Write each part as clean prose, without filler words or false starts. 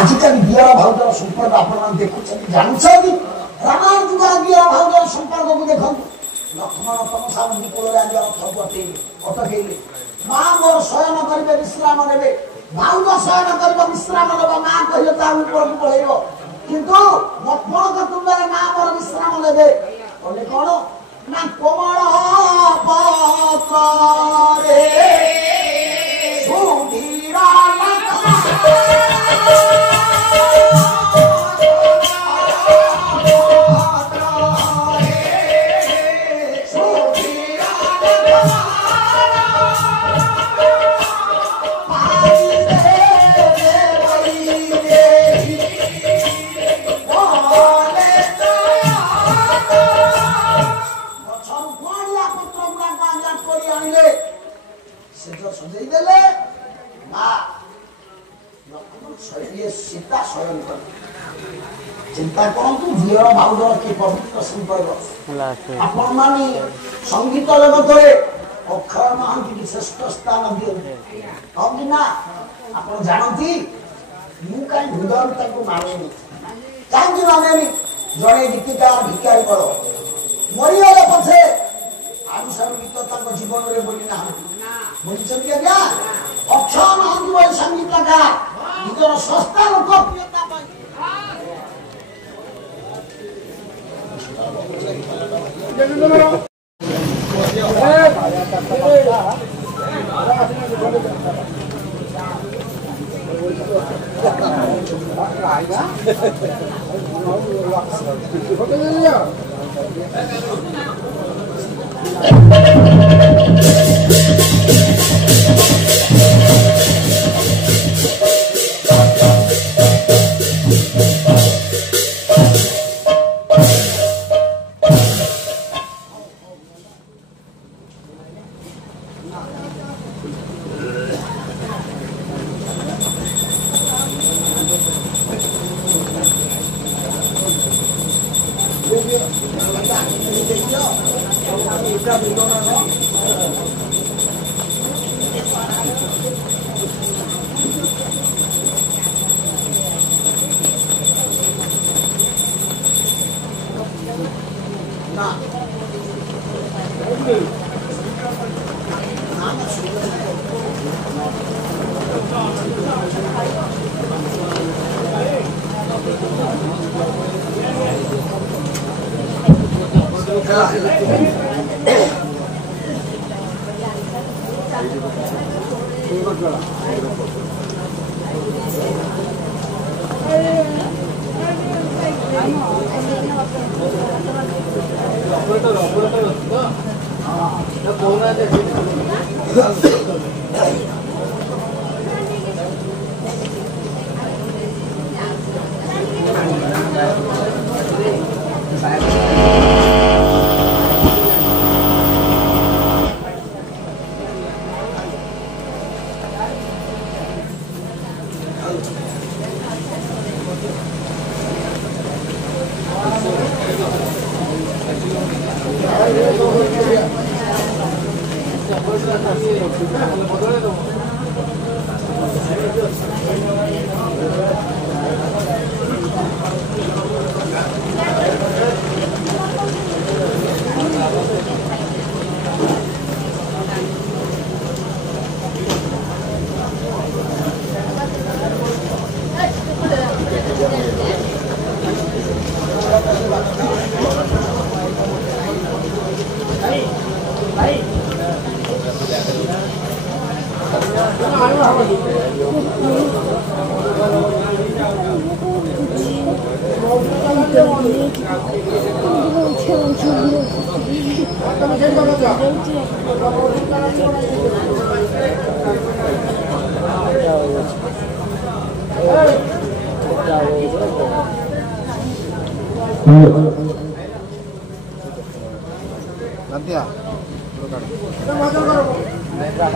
आजिकल दियर भाउजर संपर्क आपण देखुछन जानछन रामायण जुगर दियर भाउजर संपर्क को देखन लक्ष्मण तमसा नदी कोल रे रथ अटकेले मां मोर शयन करबे विश्राम नेबे भाउज शयन करबे विश्राम नेबे मां कहियो ता ऊपर को पळेबो किंतु लक्ष्मण का तुंडे मां मोर विश्राम नेबे ओले कोन ना कोमल पत्र रे सुधीरा सीता शयन कर चिंता करतु झीर भाउजर की पवित्र संपर्क आपण मानी संगीत जगत रे अक्षय महांती की श्रेष्ठ स्थान दिए हम ना आपण जानती मु काई हृदय तक मानेनी काई मानेनी जड़े गीतिकार भिकारी करो मरियाले पछे आनुसार गीत तक जीवन रे बोली ना बोली चंदिया क्या अक्षय महांती वाली संगीतकार निजर संस्था लोकप्रियता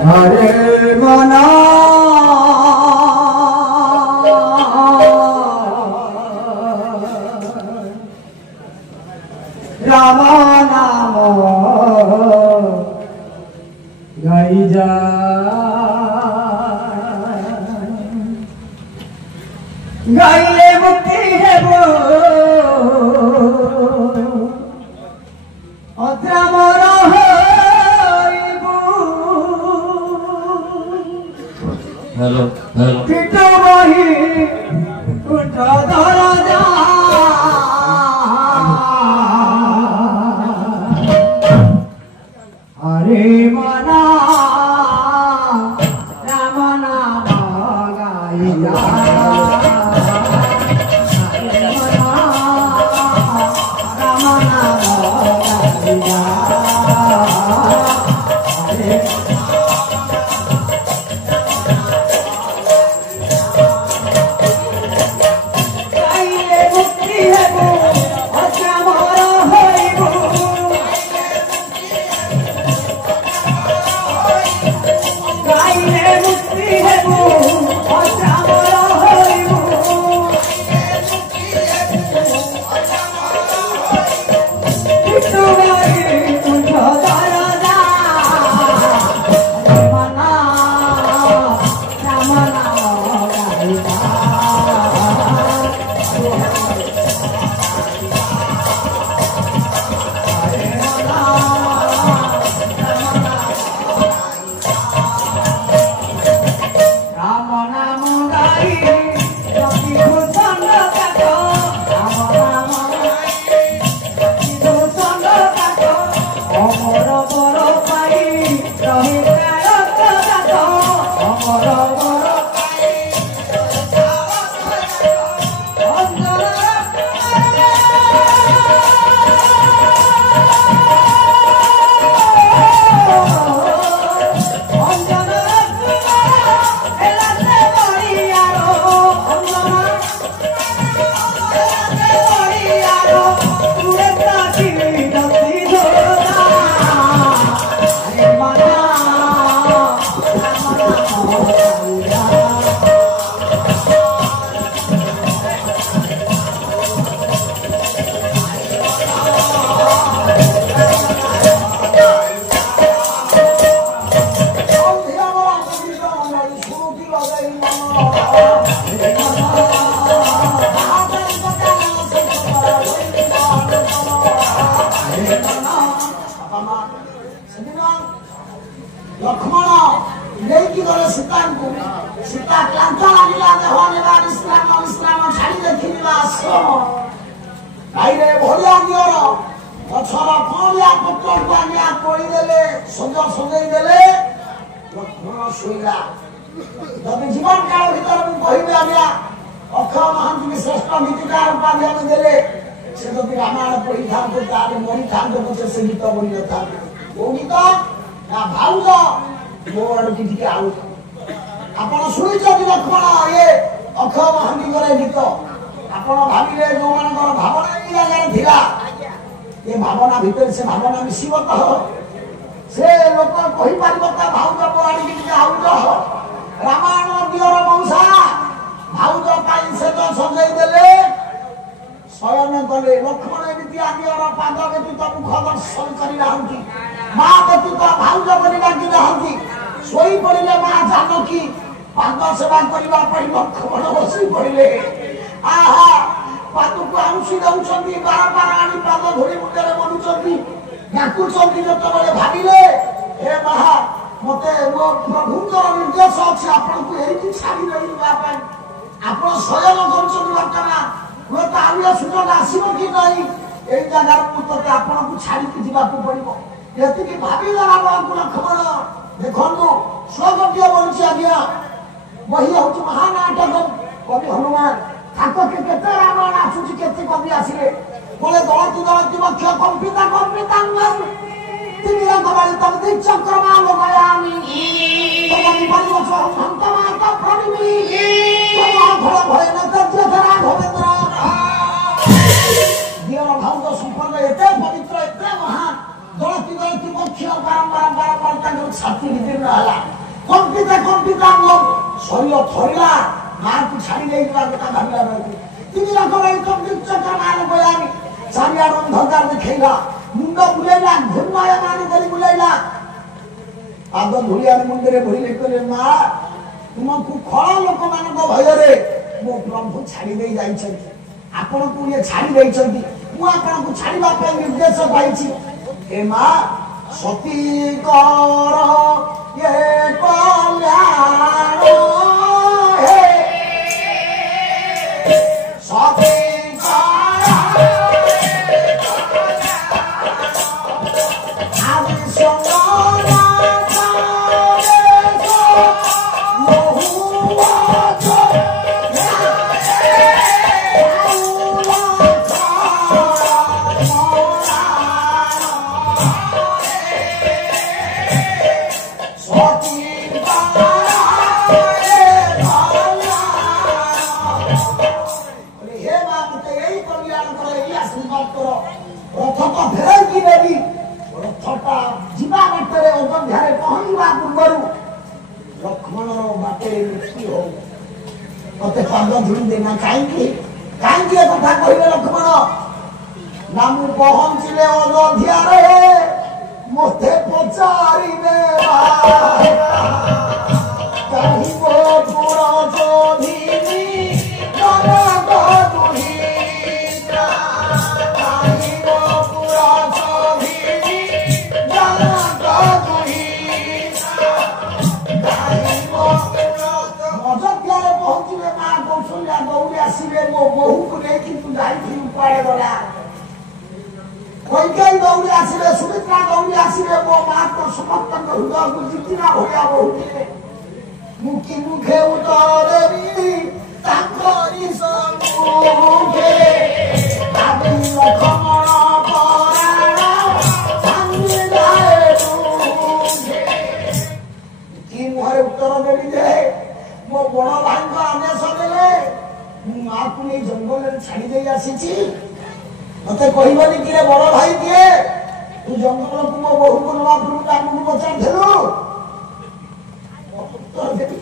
हरे मना रामा नाम गाई जा গাইলে মুক্তি হেব অত্রামর হইব হ্যালো হ্যালো পিঠ বহি কুণ্ঠ দরজা হরে মনা রাম নাম গাইয়া লক্ষ্মণ নেইকি গলে সীতাଙ୍କୁ সীতা ক্লান্ত লাগিলা দেহ ନେବା ଇସ୍ଲାମ ଛାଡ଼ି ଦେଖିବା ଆଶ୍ରମ ଗାଈରେ ଭଳିଆ ନିଅର ଗଛର କଅଁଳିଆ ପତ୍ରକୁ ଆଣିଆ ତୋଳିଦେଲେ ସଜେଇ ଦେଲେ ଲକ୍ଷ୍ମଣ ଶୋଇଲା। ଯଦି ଜୀବନ କାଳ ଭିତରେ ମୁଁ କହିବି ଆଜ୍ଞା ଅକ୍ଷୟ ମହାନ୍ତିକି ଶ୍ରେଷ୍ଠ ଗୀତିକାର ଉପାଧି ଆମେ ଦେଲେ ସେ ଯଦି ରାମାୟଣ ପଢିଥାନ୍ତେ ତାହେଲେ ମରିଥାନ୍ତେ ପଛେ ସେ ଗୀତ ବୋଳି ନଥାନ୍ତେ। କୋଉ ଗୀତ ନା ଭାଉଜ ମୋ ଆଡକୁ ଟିକେ ଆଉ ଆପଣ ଶୁଣିଛନ୍ତି ଲକ୍ଷ୍ମଣ ଇଏ ଅକ୍ଷୟ ମହାନ୍ତିଙ୍କର ଗୀତ ଆପଣ ଭାବିଲେ ଯୋଉମାନଙ୍କର ଭାବନା ଏଇ ଜାଗାରେ ଥିଲା ଏ ଭାବନା ଭିତରେ ସେ ଭାବନା ମିଶିବ ତ ସେ ଲୋକ କହିପାରିବ ତା ଭାଉଜ ମୋ ଆଡକୁ ଟିକେ ଆଉଜ ରାମାୟଣ ଦିଅର ବଂଶା ଭାଉଜ ପାଇଁ ସେ ତ ସଜେଇ ଦେଲେ ଶୟନ କଲେ ଲକ୍ଷ୍ମଣ ଏମିତି ଆଦିଅର ପାଦ ବ୍ୟତୀତ ମୁଖ ଦର୍ଶନ କରିନାହାନ୍ତି ମା ବ୍ୟତୀତ ଭାଉଜ ବୋଲି ଡାକି ନାହାନ୍ତି ଶୋଇ ପଡିଲେ ମା ଜାନକୀ ପାଦ ସେବା କରିବା ପାଇଁ ଲକ୍ଷ୍ମଣ ବସି ପଡିଲେ ଆହା ପାଦକୁ ଆଉଁସି ଦେଉଛନ୍ତି ବାରମ୍ବାର ଆଣି ପାଦ ଧରି ମୁଣ୍ଡରେ ବନୁଛନ୍ତି ଡାକୁଛନ୍ତି ଯେତେବେଳେ ଭାବିଲେ ହେ ମହା ମତେ ମୋ ପ୍ରଭୁଙ୍କର ନିର୍ଦ୍ଦେଶ ଅଛି ଆପଣଙ୍କୁ ଏଇଠି ଛାଡ଼ି ଦେବା ପାଇଁ ଆପଣ ଶୟନ କରୁଛନ୍ତି ବର୍ତ୍ତମାନ ହୁଏତ ଆଉ ଏ ସୁଯୋଗ ଆସିବ କି ନାହିଁ ଏଇ ଜାଗାରେ ମୁଁ ତତେ ଆପଣଙ୍କୁ ଛାଡ଼ିକି ଯିବାକୁ ପଡିବ ଏତିକି ଭାବିଲା ରାମଙ୍କୁ ଲକ୍ଷ୍ମଣ ଦେଖନ୍ତୁ ସ୍ୱଗତୀୟ ବଲୁଛି ଆଜ୍ଞା ବହି ହଉଛି ମହାନାଟକ କବି ହନୁମାନ ତାଙ୍କ କେତେ ରାମାୟଣ ଆସୁଛି କେତେ କବି ଆସିଲେ ବୋଲେ ଦଳତି ବକ୍ଷ କମ୍ପିତା ତିନି ରଙ୍ଗ ବାଳି ତମ ଦି ଚକ୍ରମା ଲଗାୟାମି ତମନି ପରିବଛ ହନ୍ତମା ତ ପ୍ରଣିମି ତମ ଘର ଭୟ ନ ତର୍ଯ୍ୟଧରା ଭବେନ୍ଦ୍ର ଦିଅର ଭାଉଜ ସମ୍ପର୍କ ଏତେ ପବିତ୍ର ଏତେ ମହାନ ଦଳତି ବକ୍ଷ ବାରମ୍ବାର ତାଙ୍କର ଛାତି ବିଦୀର୍ଣ୍ଣ ହେଲା କମ୍ପିତା ଶରୀର ଥରିଲା ମାଆକୁ ଛାଡ଼ି ଦେଇଯିବା କଥା ଭାବିଲା ବେଳକୁ ତିନି ରଙ୍ଗ ବାଳି ତମ ଦି ଚକ୍ରମା ଲଗାୟାମି ଚାରିଆଡୁ ଅନ୍ଧକାର ଦେଖେଇଲା ମୁଣ୍ଡ ବୁଲେଇଲା ଘୂର୍ଣ୍ଣାୟମାନ କରି ବୁଲେଇଲା ପାଦ ଧୂଳି ମୁଣ୍ଡରେ ଭରିଲେ କହିଲେ ମା ତୁମକୁ ଖଳ ଲୋକମାନଙ୍କ ଭୟରେ ମୋ ପ୍ରଭୁ ଛାଡ଼ି ଦେଇ ଯାଇଛନ୍ତି ଆପଣଙ୍କୁ ଇଏ ଛାଡ଼ି ଦେଇଛନ୍ତି ମୁଁ ଆପଣଙ୍କୁ ଛାଡ଼ିବା ପାଇଁ ନିର୍ଦ୍ଦେଶ ପାଇଛି ଏ ମା ସତୀଙ୍କର ଏ କଲ୍ୟାଣ ହେ ସତୀଙ୍କର ଆଜି ଯିବା ବାଟରେ ଅଯୋଧ୍ୟାରେ ପହଞ୍ଚିବା ପୂର୍ବରୁ ଲକ୍ଷ୍ମଣର ବାଟରେ ମୃତ୍ୟୁ ହଉ ମତେ ପାଦ ଧୁଳି ଦେନା କାହିଁକି କାହିଁକି ଏ କଥା କହିଲେ ଲକ୍ଷ୍ମଣ ନା ମୁଁ ପହଞ୍ଚିଲେ ଅଯୋଧ୍ୟାରେ ମତେ ପଚାରିବେ କାହିଁବ ପୁର ଚୋଧିନି ଜନକ ଦୁହିତା କାହିଁବ ପୁର ଚୋଧିନି ଜନକ ଦୁହିତା କାହିଁବ ଅଯୋଧ୍ୟାରେ ପହଞ୍ଚିଲେ ମା କୌଶଲ୍ୟା ଦୌଡ଼ି ଆସିବେ ମୋ ବୋହୂକୁ ନେଇକି ତୁ ଯାଇଥିଲୁ କୁଆଡ଼େ ଗଲା କୈକେୟୀ ଦୌଡ଼ି ଆସିବେ ସୁମିତ୍ରା ଦୌଡ଼ି ଆସିବେ ମୋ ମା ତ ସମସ୍ତଙ୍କ ହୃଦୟକୁ ଜିତିଲା ଭଳିଆ ବହୁଥିଲେ ମୁଁ କି ମୁଖେ ଉତ୍ତର ଦେବି ତାଙ୍କରି ସମ୍ମୁଖେ ଭାବି ଲକ୍ଷ୍ମଣ ପରାଣ ଭାଙ୍ଗି ଯାଏ ଦୁଃଖେ କି ମୁହଁରେ ଉତ୍ତର ଦେବି ଯେ ମୋ ବଡ଼ ଭାଇଙ୍କ ଆଦେଶ ଦେଲେ ମୁଁ ମାକୁ ନେଇ ଜଙ୍ଗଲରେ ଛାଡ଼ି ଦେଇ ଆସିଛି ମତେ କହିବନି କିରେ ବଡ଼ ଭାଇ କିଏ ତୁ ଜଙ୍ଗଲକୁ ମୋ ବୋହୂକୁ ନବା ପୂର୍ବରୁ ଆମକୁ ପଚାରିଥିଲୁ ଉତ୍ତର ଦେବି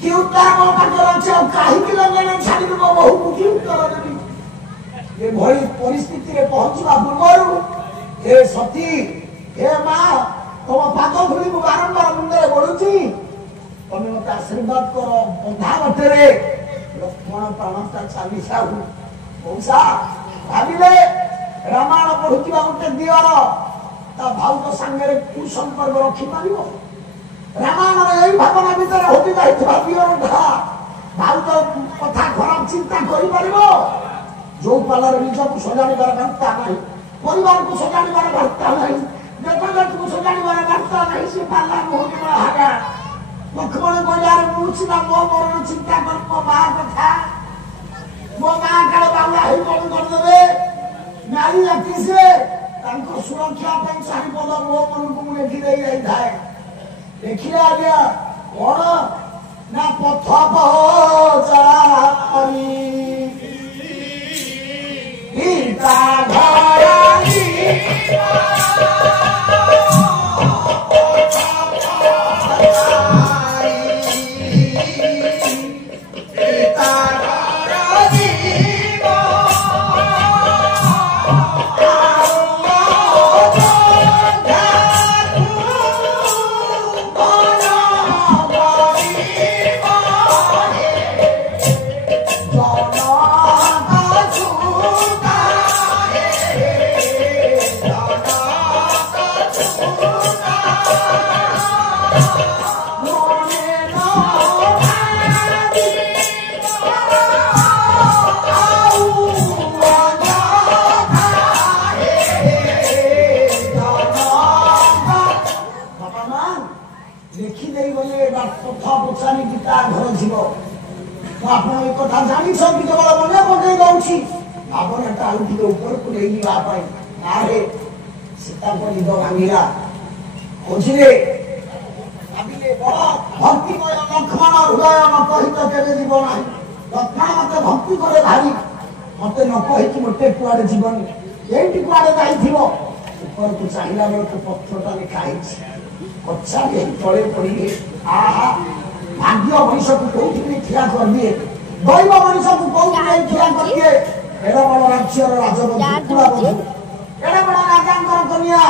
କି ଉତ୍ତର ମୋ ପାଖରେ ଅଛି ଆଉ କାହିଁକି ଜଙ୍ଗଲରେ ଛାଡ଼ିବି ମୋ ବୋହୂକୁ କି ଉତ୍ତର ଦେବି ଏଭଳି ପରିସ୍ଥିତିରେ ପହଞ୍ଚିବା ପୂର୍ବରୁ ଏ ସତୀ ହେ ମା ତମ ପାଦ ଧୂଳି ମୁଁ ବାରମ୍ବାର ମୁଣ୍ଡରେ ବଢୁଛି ତମେ ମତେ ଆଶୀର୍ବାଦ କର ବନ୍ଧା ବାଟରେ ଲକ୍ଷ୍ମଣ ପ୍ରାଣଟା ଚାଲି ସାହୁ ମଉସା ଭାବିଲେ ରାମାୟଣ ପଢୁଥିବା ଗୋଟେ ଦିଅର ତା ଭାଉଜ ସାଙ୍ଗରେ କୁସମ୍ପର୍କ ରଖିପାରିବ ରାମାୟଣର ଏଇ ଭାବନା ଭିତରେ ହଜି ଯାଇଥିବା ଦିଅରଟା ଭାଉଜ କଥା ଖରାପ ଚିନ୍ତା କରିପାରିବ ଯୋଉ ପାଲାରେ ନିଜକୁ ସଜାଡ଼ିବାର ବାର୍ତ୍ତା ନାହିଁ ପରିବାରକୁ ସଜାଡ଼ିବାର ବାର୍ତ୍ତା ନାହିଁ ଦେବଦତ୍ତକୁ ସଜାଡ଼ିବାର ବାର୍ତ୍ତା ନାହିଁ ସେ ପାଲା ନୁହଁ ହାରା ଲକ୍ଷ୍ମଣ କହିଲାରେ ମୁଁ ସିନା ମୋ ମରଣ ଚିନ୍ତା କରି ମୋ ମା କଥା ମୋ ମା କାଳେ ବାବୁଆ ହେଇ କଣ କରିଦେବେ ନାରୀ ଜାତି ସେ ତାଙ୍କ ସୁରକ୍ଷା ପାଇଁ ଚାରିପଦ ମୋ ମନକୁ ମୁଁ ଲେଖି ଦେଇ ଯାଇଥାଏ ଦେଖିଲେ ଆଜ୍ଞା କଣ ନା ପଥ ପଚାରି ପିତା ଘରାଲି ଆପଣ ଏ କଥା ଜାଣିଛନ୍ତି କେବଳ ମନେ ପକେଇ ଦଉଛି ଭାବନାଟା ଆଉ ଟିକେ ଉପରକୁ ନେଇଯିବା ପାଇଁ ଆରେ ସୀତାଙ୍କ ନିଦ ଭାଙ୍ଗିଲା ଖୋଜିଲେ ଭାବିଲେ ବଡ ଭକ୍ତିମୟ ଲକ୍ଷ୍ମଣ ହୃଦୟ ନ କହିତ କେବେ ଯିବ ନାହିଁ ଲକ୍ଷ୍ମଣ ମତେ ଭକ୍ତି କରେ ଭାରି ମତେ ନ କହିକି ମୋଟେ କୁଆଡେ ଯିବନି ଏଇଠି କୁଆଡେ ଯାଇଥିବ ଉପରକୁ ଚାହିଁଲା ବେଳକୁ ପତ୍ରଟା ଲେଖା ହେଇଛି କଚ୍ଛା ତଳେ ପଡିଲେ ଆହା ଭାଗ୍ୟ ମଣିଷକୁ କୋଉଠି ନେଇ ଠିଆ କରିଦିଏ ଦୈବ ମଣିଷକୁ କୋଉଠି ନେଇ ଠିଆ କରିଦିଏ ଏଡ ବଡ ରାଜ୍ୟର ରାଜବନ୍ଧୁ କୁଳାବନ୍ଧୁ ଏଡ ବଡ ରାଜାଙ୍କର କନ୍ୟା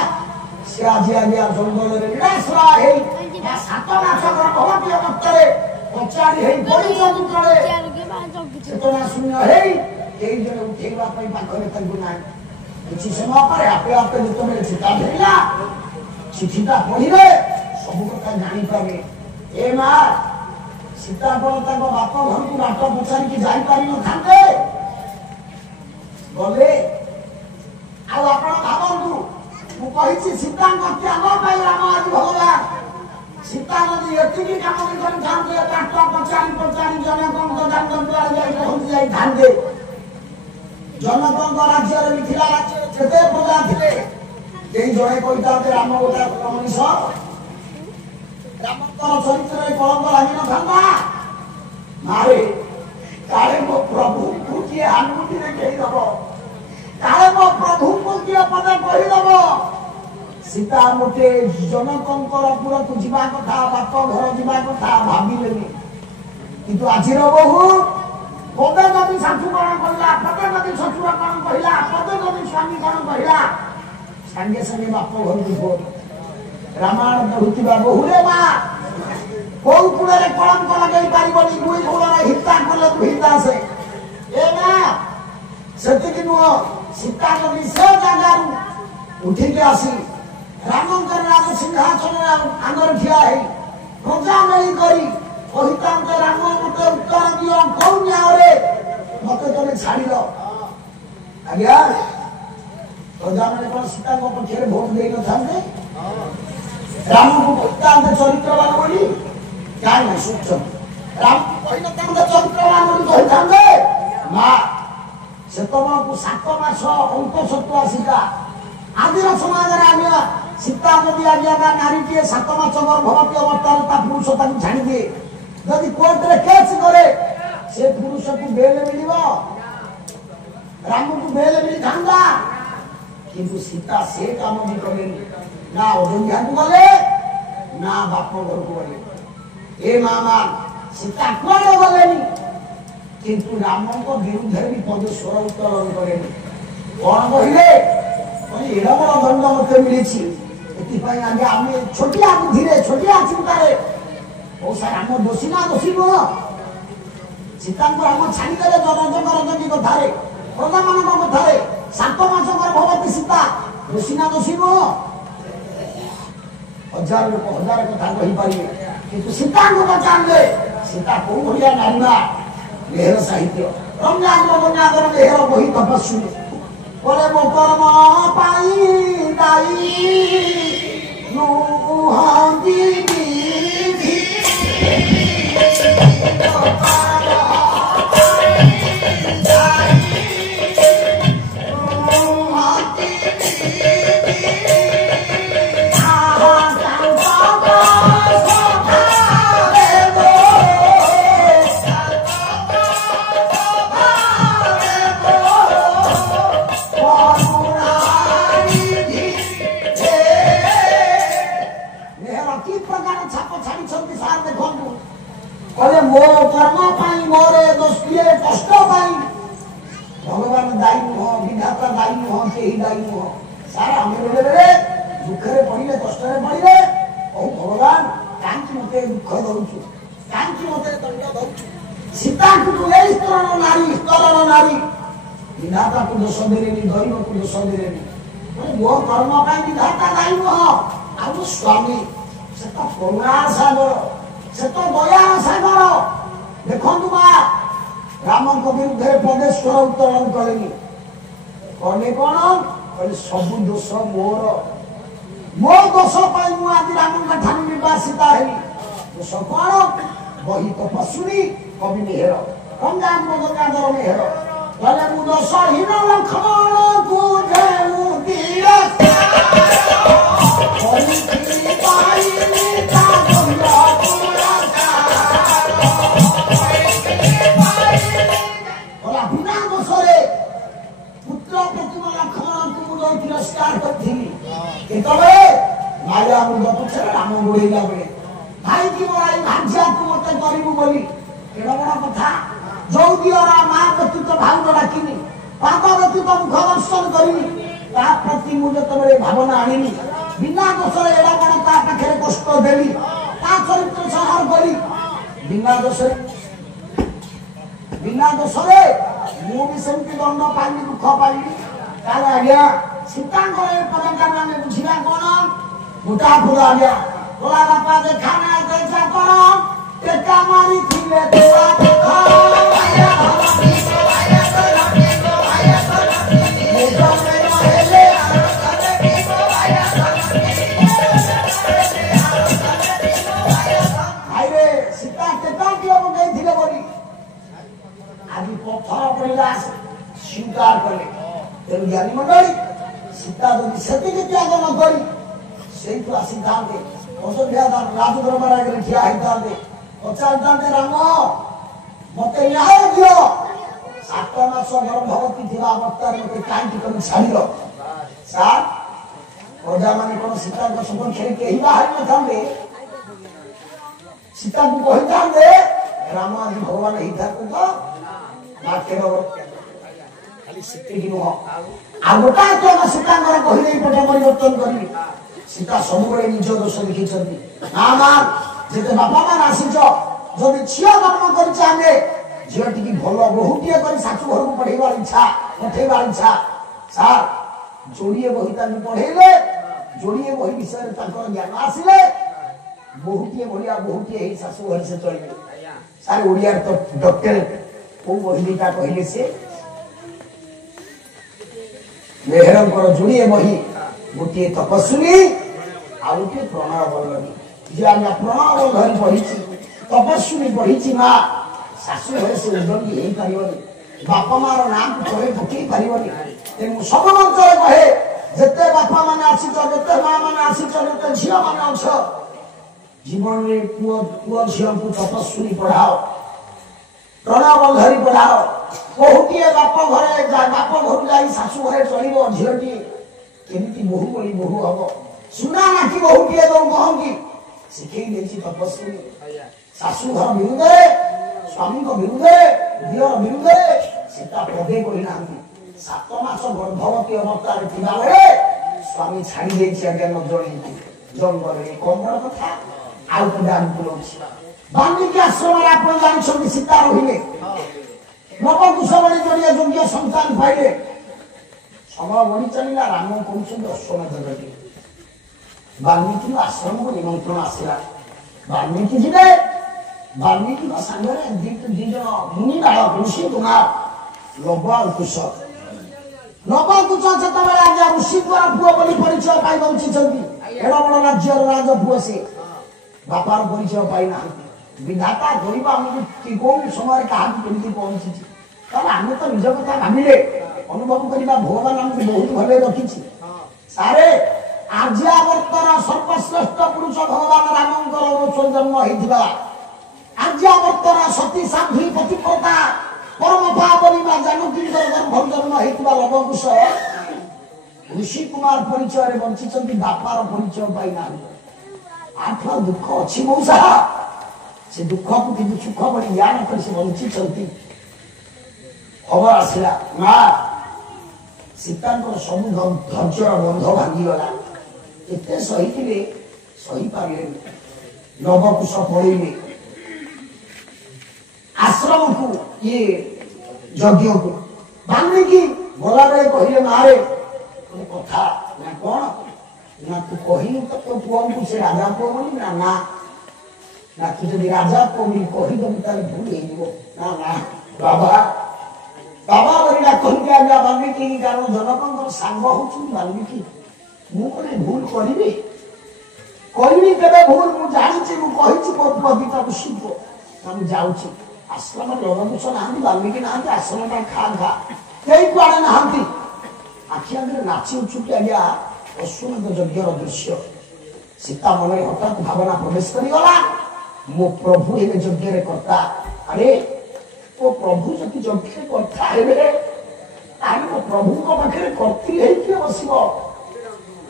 ସେ ଆଜି ଆଜ୍ଞା ଜଙ୍ଗଲରେ ନିରାଶ୍ରୟ ହେଇ ସାତ ମାସ ଗର୍ଭବତୀ ଅବସ୍ଥାରେ ପଚାରି ହେଇ ପଡ଼ିଛନ୍ତି ତଳେ चेतना शून्य है कई जन उठेगा पाखरे ना किसी समय पर आपे आपे जो मेरे चिता भेला चिठीटा पढ़िले सब कथा जानी पारे ए मां सीताफल ताको बाप घर को बाट पचारि की जाई पारि न थांते गले आ आपण भावंतु मु कहिछि सीता त्याग पाई राम आज भगवान सीता नदी एतिकी काम कर थांते बाट पचारि जनक दान द्वार जाई पहुंच जाई थांते जनक राज्य रे मिथिला राज्य केते प्रजा थिले केई जणे कहिता राम गोटा मनीष रामकर चरित्र कलंक लगी न मारे काले मो प्रभु को किए आंगुठी रे कहि दब काले मो प्रभु को किए पद कहि दब सीता मोटे जनकंकर पुर को जीवा कथा बाप घर जीवा कथा भाबिलेनी किंतु आजिर बहु पदे नदी सासुकरण कहिला पदे नदी ससुरकरण कहिला पदे नदी स्वामीकरण कहिला संगे संगे बाप घर को रामायण पढ़ुवा बहुरे मां कौ कूड़े कलंक लगे पारिबनी दुई कूड़े हिता कले तू हिता से ए मां सेतिकी नुह सीता नदी से जगह उठी के आसी रामंकर राज सिंहासन आंगर ठिया है प्रजा मेली करी कहितांत राम मते उत्तर दियो कौ न्यारे मते तने छाड़ी दो आज्ञा प्रजा मेले कोन सीता को पछरे वोट देई न थांते राम को कहितांत चरित्रवान बोली क्या नहीं सुचम राम कहितांत चरित्रवान बोली कहितांते मां सेतमा को 7 मास अंत सत्व सीता आदिर समाज रे आनिया सीता नदी आज्ञा का नारी के 7 मास गर्भवती अवस्था ता पुरुष ताकू छाड़ी दे यदि कोर्ट रे केस करे से पुरुष को बेल मिलिबो राम को बेल मिली थांदा किंतु सीता से काम भी करेनी ना अयोध्या को गले ना बाप घर को गले ए मामा सीता कोन गलेनी किंतु राम को विरुद्ध भी पद स्वर उत्तोलन करेनी कोन कहिले कोन एडा बड़ दंड मते मिलिछि एति पई आगे आमे छोटिया बुद्धिरे छोटिया चिंतारे ओ सारा हम दोषी ना दोषी नो सीता को हम छानी देले जनक कथारे प्रजा मानक कथारे 7 मास गर्भवती सीता दोषी ना दोषी नो हजार लोग हजार कथा कहि पारिए किंतु सीता को बचान दे सीता को भलिया नारीमा लेहर साहित्य रंगा रंगागर लेहर बही तपस्वी बोले मो कर्म पाई दाई नुहांती विधि मो कर्म पाई मोरे दोषिए कष्ट पाई भगवान दायी नुह विधाता दायी नुह केही दायी नुह सारा हम बेले बेले दुखरे पड़िले कष्टरे पड़िले ओ भगवान कांची मते दुख दउछु कांची मते दंड दउछु सीता को तू ए स्तरण नारी विधाता को दोष देलेनी दैव को दोष देलेनी मो कर्म पाई विधाता दायी नुह आ स्वामी से तो करुणा सागर से तो दया सागर देखो मा राम को विरुद्ध प्रदेश कर उत्तोलन करेनी कने कौन कहले सब दोष मोर मो दोष पाई मु आदि राम का ठान निर्वासिता हेली दोष कौन बही तपस्वी कवि मेहर गंगा गंगाधर मेहर कहले मु दोषहीन लक्ष्मण को जेउ तीरथ माया मुंड पछरे राम गोड़ेला बेले भाई की मोराई भांजिया को मते करिबु बोली केडा बड़ा कथा जौदियारा मां व्यतीत भाव डाकिनी पापा व्यतीत मुख दर्शन करिनी ता प्रति मुझे तबरे भावना आनिनी बिना दोषरे एडा बड़ा ता पाखरे कष्ट देली ता चरित्र संहार करी बिना दोषरे बिना दोष मुझे दंड पाइली दुख पाइली आज्ञा सीता पदकार बुझा कौन गोटा फुल आज्ञा बोला बापा देखा ना देखा कौन टेका मारी सीता टेका किए गई बोली आज पत्थर पड़ा स्वीकार कले तेणु ज्ञानी मंडली सीता जब से त्याग न कर आसी था अयोध्या राजदरबार आगे ठिया होता पचार राम मत न्याय दि 7 मास गर्भवती थी अवस्था मत कहीं छाड़ सार प्रजा मान कौन सीता सपक्षे कहीं बाहर न था सीता को कही था राम आज भगवान होता खाली सीते नुह आ गोटा सीता कहले पट परिवर्तन करी सीता सब निज दोष देखी जिते बापा मान आसीच जब झील जन्म कर झील टी भल बहुटीए कर शाशु घर को पढ़ेबार इच्छा पठेबार इच्छा सार जोड़े बही पढ़ेले जोड़े बही विषय ज्ञान आसिले बहुटीए भाया बहुटीए शाशु घर से चलिए सार ओडिया तो डॉक्टर को बही दुटा कहले से मेहरंकर जोड़े बही गोटे तपस्वी आ गोटे प्रणव वल्लभी जे आज्ञा प्रणव वल्लभी पढ़ी तपस्वी पढ़ी माँ शाशु घर से उद्योगी हो पार बापा मार नाम को चले पकई पार तेणु सब मंचर कहे जिते बापा मैंने आसीच जिते माँ मैंने आसीच जिते झील मैंने अछ जीवन में पुआ झील को तपस्वी पढ़ाओ प्रणव वल्लभी पढ़ाओ बहुटीए बाप घर जाई शाशु घर चलो झीलटी केमी बहु बोली बहु हम सुना ना कि बहुटीए दो कहूँ शिखई देती तपस्वी शाशु घर विरुद्ध स्वामी विरुद्ध दियर विरुद्ध सीता पदे कहना 7 मास गर्भवती अवस्था बेले स्वामी छाड़ी आज्ञा न जड़ी जंगल कम बड़ कथा आउ वाल्मीकि आश्रम आप जानते सीता रही नवकुशमणि जड़िए योग्य संतान पाइले समय बढ़ी चलला राम कहते अश्वमेध यज्ञ वाल्मीकि आश्रम को निमंत्रण आसला वाल्मीकि जी वाल्मीकि सांगे दीज मुनि बालक ऋषि कुमार लव और कुश से आज्ञा ऋषि द्वारा पुओ बोली परिचय पाई बंचिंट एड़ बड़ राज्य राज पुओ से बापार परिचय पाई ना विधाता गरीबा कौन समय क्या पहुंची आम तो निज कथा भाविले अनुभव करवा भगवान आमको बहुत भल रखी सारे आज्यावर्तर सर्वश्रेष्ठ पुरुष भगवान रामकर जन्म होता आज्यावर्तर सती साध्वी पतिव्रता परम पावनी जानकी गर्भ जन्म होता लवकुश ऋषि कुमार परिचय बंचिंट बापार परिचय पाई ना आठ दुख अच्छी मौसा से दुख को कि सुख बड़ी ज्ञान कर बंचिंट खबर आसला ना सीता सब धैर्य बंध भांगीगला एत सही सही पारे लवकुश पड़े आश्रम को ये यज्ञ को वाल्मीकि गला बेले कहले मारे कथा ना कौन ना तू कहलु तो तो पुआ को से राजा पुआ बोली ना ना ना तू जब राजा पुआ बोली कहीदेबू ताले भूल हो ना बाबा बाबा बोला कहते आज्ञा वाल्मीकि कारण जनक सांग हो वाल्मीकि मुझे भूल करी तेरे भूल मुझे जानी मो पुआ शिव मुझे जाऊँगी आश्रम लवकुश ना वाल्मीकि ना आश्रम खा खा कई कुआड़े ना आखि आगे नाची उठुकी आज्ञा अश्वमेध यज्ञ दृश्य सीता मन हठात भावना प्रवेश करगला मो प्रभु ए यज्ञ कर्ता अरे वो प्रभु जब यज्ञ कर्ता हे मो प्रभु पाखे कर्ती बस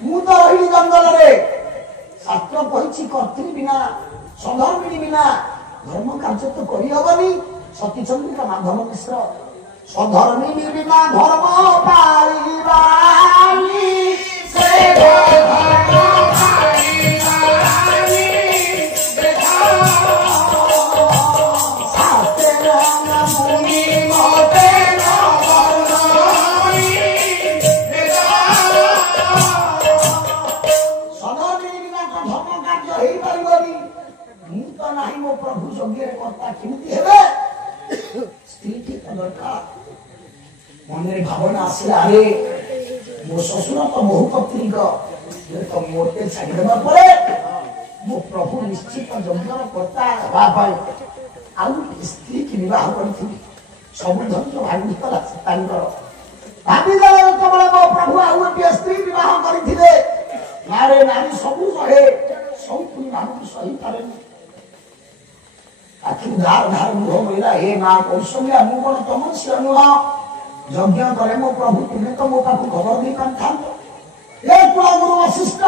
मु तो रही जंगल में शास्त्र कही कर्ती बिना सधर्मिणी बिना धर्म कार्य तो करहबनी सती चंद्रिका माधव मिश्र सधर्मिणी बिना धर्म पारिबानी से मुनि स्त्री टी दरकार मन भावना आसला अरे मो ससुर तो बहु पत्नी तो मोटे छाड़देवा पड़े मो प्रभु निश्चित जंगल कर्ता आउ स्त्री की विवाह करी सब धन भागीगला भागीगला केवल मो प्रभु आउ गोटे स्त्री विवाह करते नारे नारी सबू सहे सब पुणी भाव सही पारे आखि धार धार मुह मिला हे माँ कौशल्या मु कौन तुम सी नुह यज्ञ करे मो प्रभु तुम्हें तो मो पाख खबर दे पार गुरु वशिष्ठ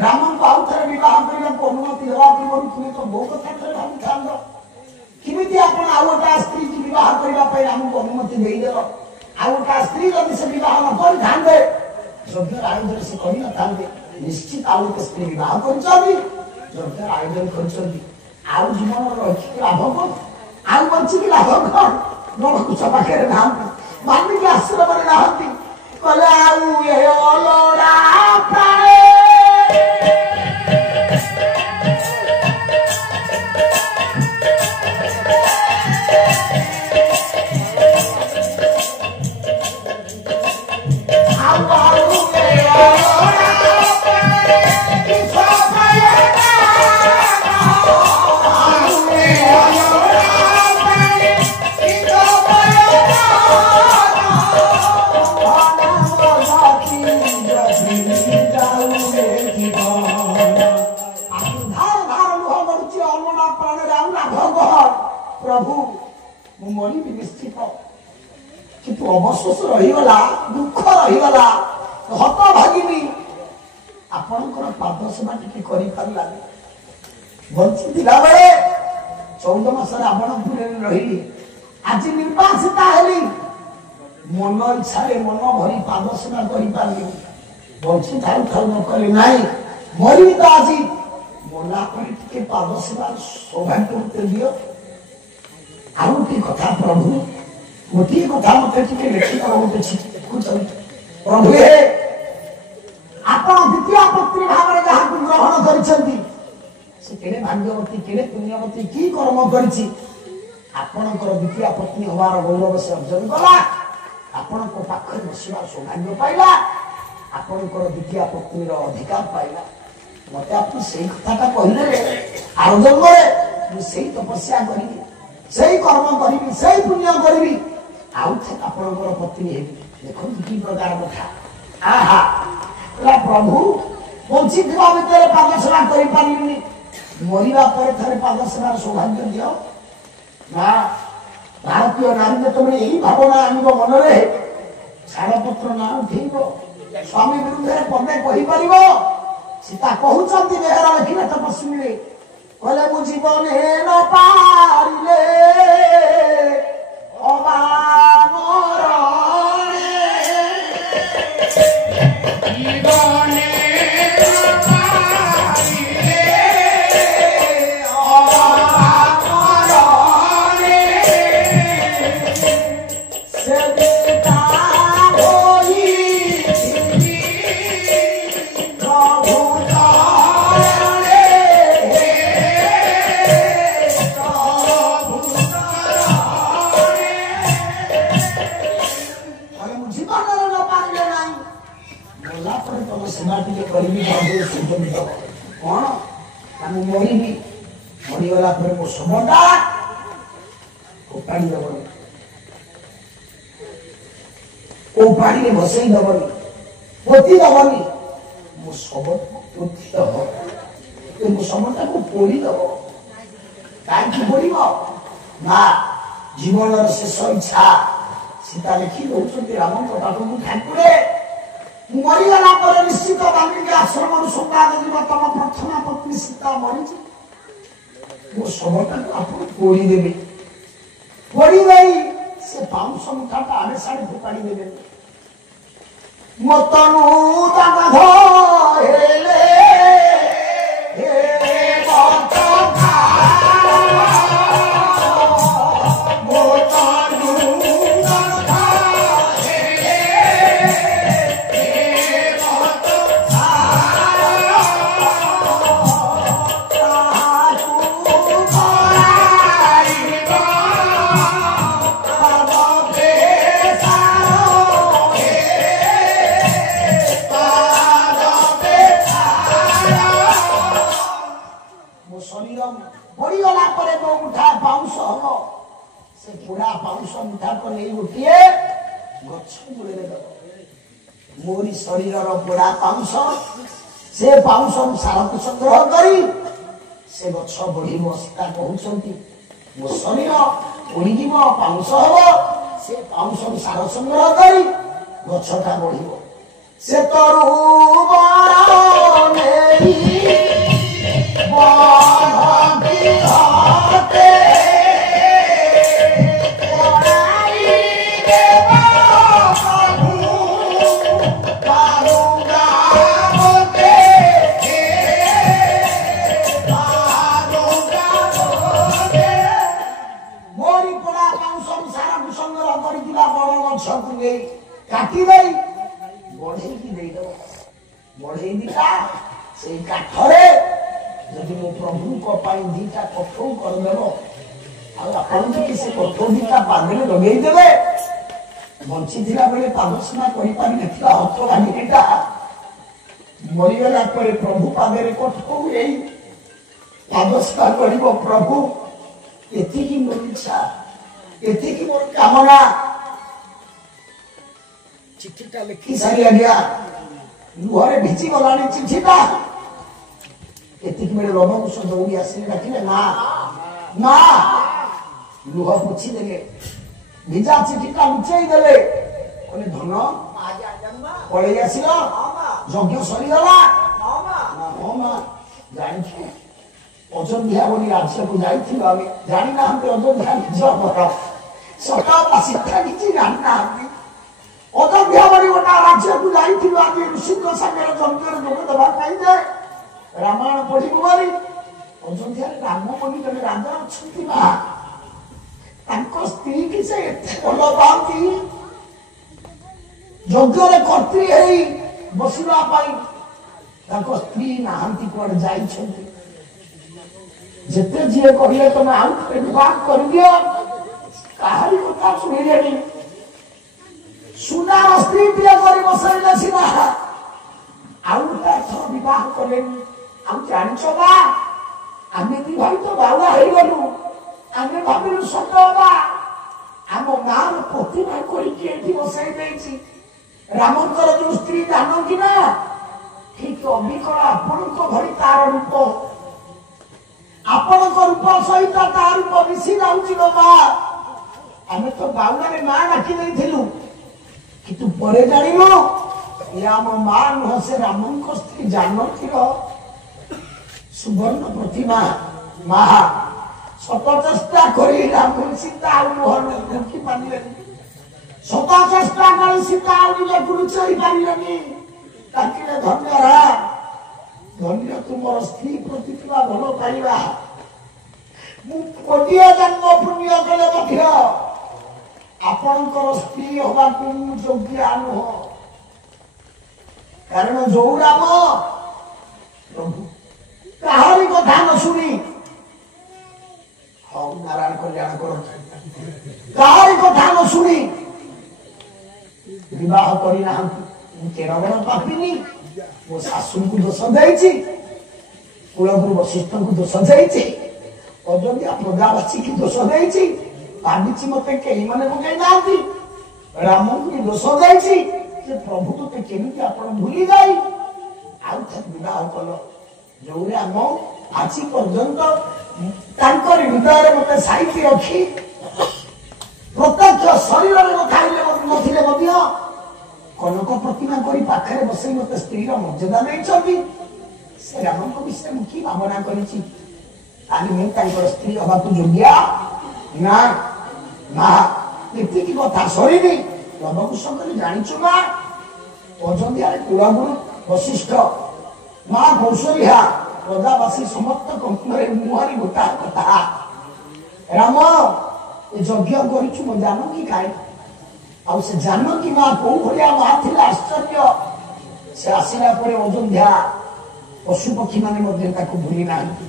राम को आउ थे बह करने को अनुमति देवा पूर्व तुम्हें तो बहु कथा भावी था किमिति आपण आउ गोटा स्त्री की बह करने राम को अनुमति देदेल आउ गोटा स्त्री जब से बह न कर यज्ञ आयोजन से कर न निश्चित आउ गोटे स्त्री बह कर यज्ञ आयोजन कर आउ जीवन रखिक लाभ कौन आउ बचिक लाभ कौन नकुच पाखे ना वाल्मीकि आश्रम नहांती कले आउ ये लोड़ा प्राणे प्रभु मरी निश्चित किंतु अवशोष रहीगला दुख रहीगला हत भागिनी आपणकर पाद सेवा टी कर बंची बेले 14 मास रावणपुर रही आज निर्वासिता हेली मन इच्छा मन भरी पाद सेवा कर बंची थारू थारू न कले ना मरी तो आज मना कर पाद सेवा सौभाग्य दियो आउ गोटे कथा प्रभु गोटे कथा मत लिखित गोटे प्रभु हे आप द्वितीय पत्नी भाव में जहाँ ग्रहण कर भाग्यवती केड़े पुण्यवती की कर्म कर द्वितीय पत्नी हमार गौरव से अर्जन कला आपण पाखे बसवार सौभाग्य पाइला आपणकर द्वितीय पत्नी अधिकार पाइला मत आप से कथा कहले आर जन्म से तपस्या करी से कर्म करी से पुण्य करी आउ आपणकर पत्नी देखो कि प्रकार कथा आहा प्रभु बंची भितर पाद सेवा कर मरवा पर थे पाद सेवार सौभाग्य दियो ना भारतीय नारी तुम यही भावना आन मनरे छाड़पत्र ना उठेब स्वामी विरुद्ध पदे कहीपर सीता कहते बेहरा लिखिले तपस्वी कहले मु जीवन न पारिले कौन मरी मरीगला मो शवटा उपाड़ी दबनी पानी भसई दबनी पोती दबनी मो शव पोती दब मो शवटा को पोड़ी दब कहीं पोड़ ना जीवन शेष इच्छा सीता लिखि दौरान राम पाखु ठाकुरे मरीगला पर निश्चित वाल्मीकि आश्रम संवाद जीव तुम प्रथम पत्नी सीता मरी मो शवटा आप पोड़देवे पोड़ी से पाउंस मुठाटा आड़े साड़े फोपाड़ी देवे मतनु ମୁଠାକ ନେଇ ଗୋଟିଏ ଗଛ ମୂଳରେ ଦେବ। ମୋରି ଶରୀରର ପୋଡ଼ା ପାଉଁଶ, ସେ ପାଉଁଶରୁ ସାରକୁ ସଂଗ୍ରହ କରି ସେ ଗଛ ବଢିବ। ସୀତା କହୁଛନ୍ତି ମୋ ଶରୀର ପୋଡ଼ିଯିବ, ପାଉଁଶ ହବ, ସେ ପାଉଁଶରୁ ସାର ସଂଗ୍ରହ କରି ଗଛଟା ବଢିବ। ସେ ତରୁ কাটি দেই বড়েইকি ଦେଇଦେବ। ବଢେଇ ଦିଟା ସେଇ କାଠରେ ଯଦି ମୋ ପ୍ରଭୁଙ୍କ ପାଇଁ ଦିଟା କଠଉ କରିଦେବ, ଆଉ ଆପଣ ଯଦି ସେ କଠଉ ଦିଟା ପାଦରେ ଲଗେଇଦେବେ, ବଞ୍ଚିଥିଲା ବେଳେ ପାଦସ୍ନା କରିପାରିନଥିବା ହତଭାଗୀଟା ମରିଗଲା ପରେ ପ୍ରଭୁ ପାଦରେ କଠଉ ଏଇ ପାଦସ୍ନା କରିବ। ପ୍ରଭୁ ଏତିକି ମୋର ଇଚ୍ଛା, ଏତିକି ମୋର କାମନା। ଚିଠିଟା ଲେଖି ସାରି ଆଜ୍ଞା ଲୁହରେ ଭିଜି ଗଲାଣି ଚିଠିଟା। ଏତିକି ବେଳେ ରମକୁଶ ଦୌଡ଼ି ଆସିଲେ, ଡାକିଲେ ନା ନା, ଲୁହ ପୋଛିଦେଲେ, ଭିଜା ଚିଠିଟା ଲୁଚେଇ ଦେଲେ। କହିଲେ ଧନ ପଳେଇ ଆସିଲ, ଯଜ୍ଞ ସରିଗଲା? ହଁ ମା ଜାଣିଛୁ, ଅଯୋଧ୍ୟା ବୋଲି ରାଜ୍ୟକୁ ଯାଇଥିଲୁ ଆମେ, ଜାଣିନାହାନ୍ତି ଅଯୋଧ୍ୟା ନିଜ ଘର, ସକାଳ ଶିକ୍ଷା କିଛି ଜାଣିନାହାନ୍ତି। ଅଯୋଧ୍ୟା ବୋଲି ଗୋଟା ରାଜ୍ୟକୁ ଯାଇଥିଲୁ ଆଜି ଋଷିଙ୍କ ସାଙ୍ଗରେ ଯଜ୍ଞରେ ଯୋଗ ଦେବା ପାଇଁ ଯେ ରାମାୟଣ ପଢିବୁ ବୋଲି। ଅଯୋଧ୍ୟାରେ ରାମ ବୋଲି ଜଣେ ରାଜା ଅଛନ୍ତି ମା, ତାଙ୍କ ସ୍ତ୍ରୀ କି ସେ ଏତେ ଭଲ ପାଆନ୍ତି, ଯଜ୍ଞରେ କର୍ତ୍ରୀ ହେଇ ବସିବା ପାଇଁ ତାଙ୍କ ସ୍ତ୍ରୀ ନାହାନ୍ତି, କୁଆଡେ ଯାଇଛନ୍ତି। ଯେତେ ଯିଏ କହିଲେ ତମେ ଆଉ ଥରେ ବିବାହ କରିଦିଅ, କାହାରି କଥା ଶୁଣିଲେନି। ସୁନାର ସ୍ତ୍ରୀଟିଏ କରି ବସାଇଲେ ସିନା, ଆଉ ଏଥର ବିବାହ କଲେନି। ଆଉ ଜାଣିଛ ବା, ଆମେ ଦି ଭାଇ ତ ବାଉଳା ହେଇଗଲୁ, ଆମେ ଭାବିଲୁ ସତ ହବା, ଆମ ଗାଁର ପ୍ରତିଭା କରିକି ଏଠି ବସାଇ ଦେଇଛି। ରାମଙ୍କର ଯୋଉ ସ୍ତ୍ରୀ ଜାନକୀ ନା, ଠିକ ଅବିକଳ ଆପଣଙ୍କ ଭଳି ତାର ରୂପ, ଆପଣଙ୍କ ରୂପ ସହିତ ତା ରୂପ ମିଶି ଯାଉଛି ଲୋ ମା। ଆମେ ତ ବାଉଳାରେ ମା ଡାକି ଦେଇଥିଲୁ, କିନ୍ତୁ ପରେ ଜାଣିଲୁ ଏ ଆମ ମା ନୁହଁ, ସେ ରାମଙ୍କ ସ୍ତ୍ରୀ ଜାନକୀର ସୁବର୍ଣ୍ଣ ପ୍ରତିମା ମା। ଶତ ଚେଷ୍ଟା କରି ରାମ ସୀତା ଆଉ ଲୁହ ଢୋକି ପାରିଲେନି, ଶତ ଚେଷ୍ଟା କରି ସୀତା ଆଉ ନିଜକୁ ଲୁଚାଇ ପାରିଲେନି। ଡାକିଲେ ଧନ୍ୟରା, ଧନ୍ୟ ତୁମର ସ୍ତ୍ରୀ ପ୍ରତି ଥିବା ଭଲ ପାଇବା। ମୁଁ କୋଟିଏ ଜନ୍ମ ପୁଣ୍ୟ କଲେ ମଧ୍ୟ ଆପଣଙ୍କର ସ୍ତ୍ରୀ ହବାକୁ ମୁଁ ଯୋଗ୍ୟ ନୁହଁ। କାରଣ ଯୋଉ ରାମ ପ୍ରଭୁ କାହାରି କଥା ନ ଶୁଣି, ହଉ ନାରାୟଣ କଲ୍ୟାଣ କରନ୍ତୁ, କାହାରି କଥା ନ ଶୁଣି ବିବାହ କରିନାହାନ୍ତି। ମୁଁ କେରବଣ ପାପିନି, ମୋ ଶାଶୁଙ୍କୁ ଦୋଷ ଦେଇଛି, କୁଳଗୁରୁ ବଶିଷ୍ଠଙ୍କୁ ଦୋଷ ଦେଇଛି, ଅଯୋଧ୍ୟା ପ୍ରଜାବାସୀକି ଦୋଷ ଦେଇଛି, ଭାବିଛି ମତେ କେହି ମାନେ ପକେଇ ନାହାନ୍ତି, ରାମଙ୍କୁ ବି ଦୋଷ ଦେଇଛି। ଯେ ପ୍ରଭୁ ତୋତେ କେମିତି ଆପଣ ଭୁଲି ଯାଇ ଆଉ ଥରେ ବିବାହ କଲ। ଯୋଉ ରାମ ଆଜି ପର୍ଯ୍ୟନ୍ତ ତାଙ୍କରି ହୃଦୟରେ ମତେ ସାଇତି ରଖି ପ୍ରତ୍ୟକ୍ଷ ଶରୀରରେ ନଥିଲେ ମଧ୍ୟ କନକ ପ୍ରତିମା କରି ପାଖରେ ବସେଇ ମତେ ସ୍ତ୍ରୀର ମର୍ଯ୍ୟାଦା ଦେଇଛନ୍ତି। ସେ ରାମଙ୍କ ବିଷୟରେ ମୁଁ କି ଭାବନା କରିଛି, ତାହେଲେ ମୁଁ ତାଙ୍କର ସ୍ତ୍ରୀ ହବାକୁ ଯୋଗ୍ୟ ନା? ମା ଏତିକି କଥା ସରିନି। ଲବକୁଶ କରି ଜାଣିଛୁ ନା, ଅଯୋଧ୍ୟାରେ କୁଳଗୁରୁ ବଶିଷ୍ଠ, ମା କୌଶଲ୍ୟା, ପ୍ରଜାବାସୀ ସମସ୍ତଙ୍କ ମୁହଁରେ ମୁହଁରେ ଗୋଟା କଥା, ରାମ ଏ ଯଜ୍ଞ କରିଛୁ ମୋ ଜାନକୀ କାହିଁ? ଆଉ ସେ ଜାନକୀ ମା କୋଉ ଭଳିଆ ମା ଥିଲା ଆଶ୍ଚର୍ଯ୍ୟ। ସେ ଆସିଲା ପରେ ଅଯୋଧ୍ୟା ପଶୁପକ୍ଷୀ ମାନେ ମଧ୍ୟ ତାକୁ ଭୁଲି ନାହାନ୍ତି।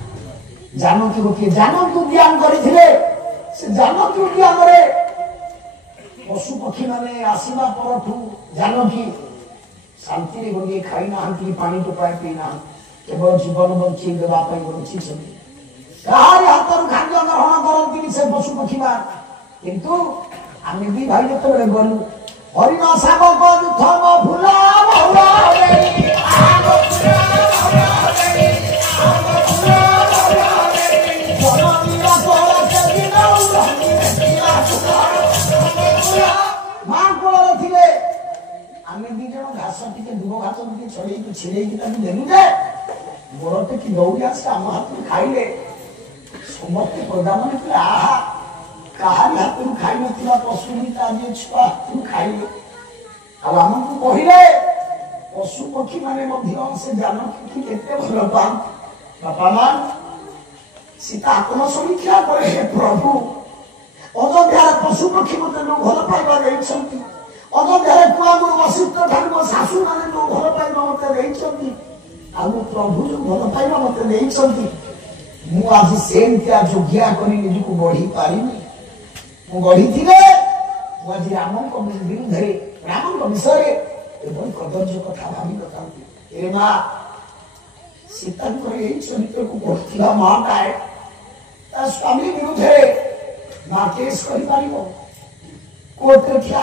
ଜାନକୀ ଗୋଟିଏ ଜାନକୀ ଉଦ୍ୟାନ କରିଥିଲେ, ସେ ଜାନକୀ ଉଦ୍ୟାନରେ ପଶୁପକ୍ଷୀ ମାନେ ଆସିବା ପରଠୁ ଜାନକୀ ଶାନ୍ତିରେ ଗୋଟିଏ ଖାଇ ନାହାନ୍ତି, ପାଣି ଟୋପାଏ ପିଇ ନାହାନ୍ତି, କେବଳ ଜୀବନ ବଞ୍ଚେଇ ଦେବା ପାଇଁ ବଞ୍ଚିଛନ୍ତି। କାହାରି ହାତରୁ ଖାଦ୍ୟ ଗ୍ରହଣ କରନ୍ତିନି ସେ ପଶୁପକ୍ଷୀ ମାନେ। କିନ୍ତୁ आम भी भाई जो गलु हरिण शावक युथम फूला माँ को थे आम दी जन घास टे दुब घास टे छड़े छिड़े देलु जे गोड़ टे कि दौड़ी आस आम हाथ में खाइले समस्ते प्रजा मैंने कहले आहा कहारी हाथ में खाई ना पशु भी छुआ हाथ में खाइले आमको कहले पशु पक्षी मैंने से जान कि भल पा बापा माँ सीता आत्मसमीक्षा करे प्रभु अयोध्यार पशु पक्षी मत भल पाइबा अयोध्यार कुआमुर वशिष्ठ ठार मो शाशु मैंने भल पाइबा मत प्रभु जो भल पाइबा मत मुझे सेमतिया जोग्या कर निजी को बढ़ी पारि गढ़ी थी आज राम विरुद्ध राम विषय कदर्य कथा भावी बताती माँ सीता चरित्र को पढ़ा माँ टाए स्वामी विरुद्ध माँ केस कर कोर्टे ठिया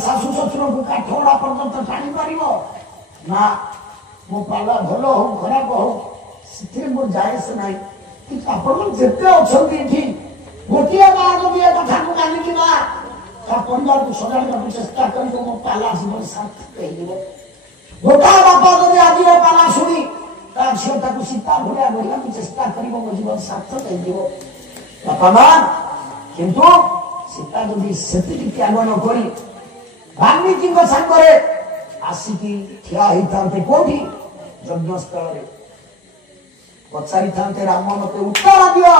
शाशु शशुर को काठगड़ा पर्यंत टाणी पार ना मो पाला भल हो खराब हो मोर जाए से ना जिते अच्छा गोटे माँ जब ये कथा को मानिकी ना परिवार को सजाड़ा चेष्टा कर मो पाला जीवन सार्थक गोटा बापा जब आज पाला शुणी झीटा को सीता भाया गढ़ा चेष्टा कर मो जीवन सार्थक बापा माँ किंतु सीता जदि से त्याग न कर वाल्मीकि सांगे आसिकी ठिया होता कौटी यज्ञस्थल पचारि था राम मत उत्तर दियो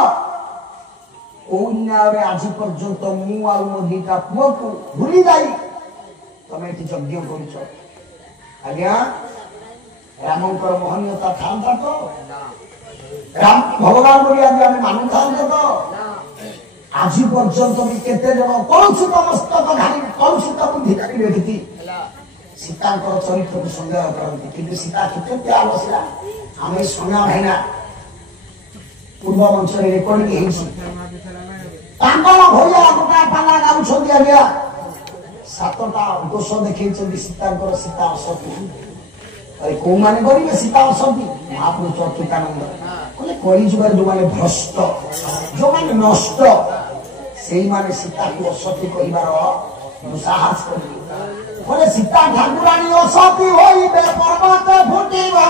कौ न्याय आज पर्यंत मो दीटा पुओ को भूली जाई तमें यज्ञ कर आज्ञा रामंकर महनीयता था तो राम भगवान बोली आज आम मानु था तो आज पर्यंत भी केते जन कलुषित मस्तक धारी कलुषित बुद्धिकारी व्यक्ति सीता चरित्र को सन्देह करती कि सीता कितने त्याग बसला आम सोना भाईना पूर्व मंच रेकर्डिंग भैया गोटा पाला गाँव आज्ञा 7टा दोष देखी सीता सीता असती अरे कौ मैंने करेंगे सीता असती महापुरुष अच्युतानंद कहले कलिजुगर जो मैंने भ्रष्ट जो मैंने नष्ट से माने सीता को असती कहबार दुस्साहस करे सीता ठाकुराणी असती होइबे पर्वत फुटिबा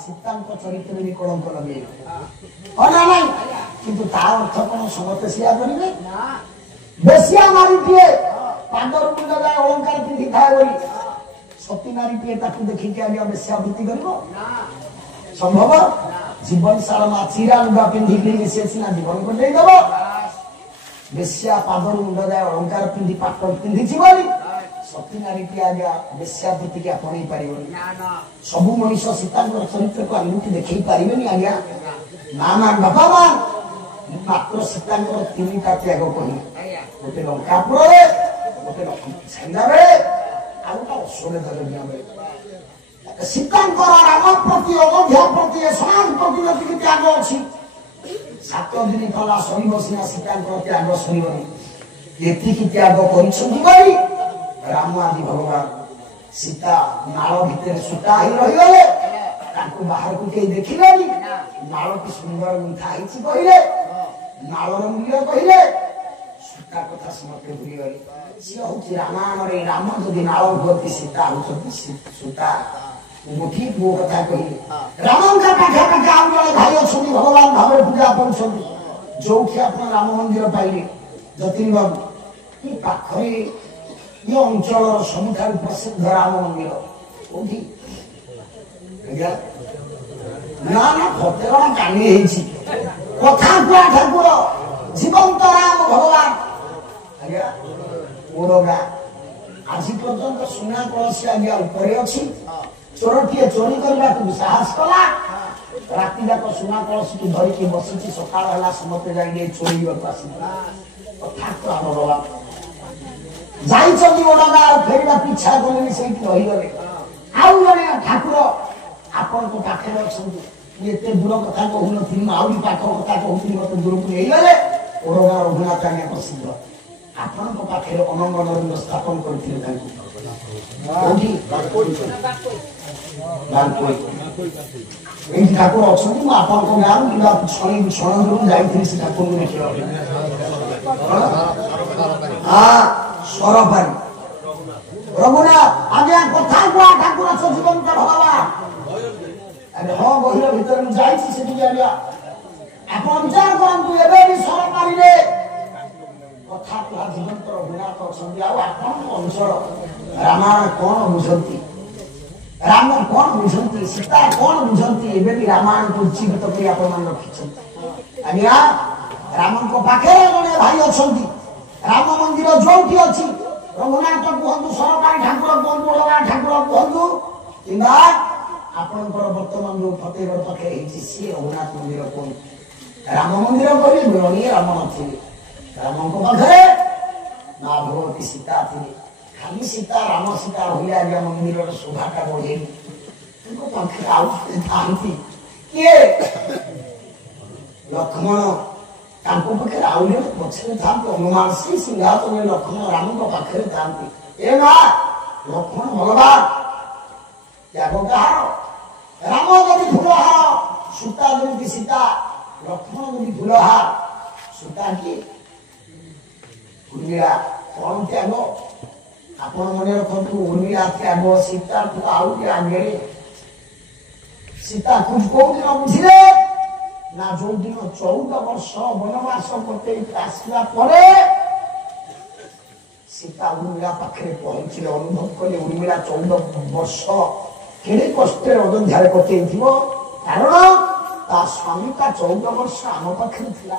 सीता चरित्र भी कलंक लगे किंतु तार अर्थ कौन समस्ते सिया करेंगे बेसिया नारी टीए पादर मुंड जाए अलंकार पिंधि थाए बोली सती नारी टीए देखिक आज्ञा बेसिया वृत्ति कर संभव जीवन सारा माँ चिरा लुगा पिंधि सी सीना जीवन को देव बेसिया पादर मुंड जाए अलंकार पिंधि पाट पिंधि सती नारी की आज्ञा बेश्यावृत्ति की आपणई पार सबू मनीष सीता चरित्र को आमको देखी पारे आज्ञा ना ना बापा माँ मात्र सीता 3टा त्याग कही गोटे लंकापुर गोटे छेन्दा बेले आ गोटे अश्वमेध यज्ञ बेले सीता राम प्रति अयोध्या प्रति समाज प्रति जी त्याग अच्छी 7 दिन कला सर सीना सीता त्याग सरबनी ये त्याग कर राम आदि भगवान सीता नाल भितर सूता ही रहीगले बाहर को कहीं देखिले नाल की सुंदर गुंथा कहले नालर मूल्य कहले सूता कथा समस्ते भूलीगले सी हूँ रामायण राम जदि नाल हुए सीता होती सूता मुठी पुओ कथा कहले राम पाखापाखि आउ जड़े भाई अच्छा भगवान भाव पूजा कर जो राम मंदिर पाइले जतिन बाबू ये पाखरे ये अंचल सबुठ प्रसिद्ध राम मंदिर कौटी ना ना फतेगढ़ कानी कथा कुआ ठाकुर जीवंत राम भगवान आज्ञा ओडगा आज पर्यंत सुना कलसी आज्ञा ऊपर अच्छी चोरटीए चोरी करने को साहस कला राति जाक सुना कलसी की धरिकी बसी सकाल है समस्ते जाए चोरी कथा कह बाबा जाइछन्ति ओडगा फेरिबा पिछा गले सेठी रहिगले आउ जने ठाकुर आपन को पाखे अछन्ति एते दूर कथा कहु नथि म आउरी पाख कथा कहउति मते दूर को हेइगले ओडगा रघुनाथ आज्ञा प्रसिद्ध आपन को पाखे अनंग नरेंद्र स्थापन करथिले तांको ओठी बाकोई এই ঠাকুর অছন্তি মু আপন কো গাম কিবা ছড়ি ছড়ন যাইଥିଲି সে ঠাকুর নে কি हां सरबारी रघुनाथ आगे कथा को ठाकुर छ जीवन का भगवान अरे हो गहिर भीतर में जाइछि से दिया आपन विचार करंतु एबे भी सरबारी रे कथा को जीवन का रघुनाथ छन्ति आ आपन अंचल रामायण कोन बुझंती राम कौन बुझंती सीता कौन बुझंती एबे भी रामायण को जीवित करी आपन मान रखिछंती आज्ञा राम को पाखे जने भाई अछंती राम मंदिर जोठी अछि रघुनाथ कहंतु सरकारी ठाकुर कहंतु ओडगा ठाकुर कहंतु किबा आपन पर वर्तमान जो फतेगढ़ पाखे हिची सी रघुनाथ मंदिर कोन राम मंदिर करी बणी राम नथि राम को पाखे ना भगवती सीता थी खाली सीता राम सीता होइला गया मंदिर रो शोभा का बढ़े उनको पाखे आउ थांती के लक्ष्मण तांको पाखे आउले पछरे थांतो हनुमान सिंहासन में लक्ष्मण राम को पाखे थांती ए मा लक्ष्मण भगवान त्याग कहार राम जदि फुलहार सीता जदि सीता लक्ष्मण जदि फुलहार सीता की उर्मिला कौन त्याग आपण मने रखंतु उर्मिला त्याग सीता को आउली आगे सीता कुछ को दिन बुझिले ना जो दिन 14 वर्ष वनवास करते आसला परे सीता उर्मिला पाखे पहुंचले अनुभव कले उर्मिला 14 वर्ष केड़े कष्टे अयोध्या कटे थिबो कारण ता स्वामी का 14 वर्ष आम पाखे थिला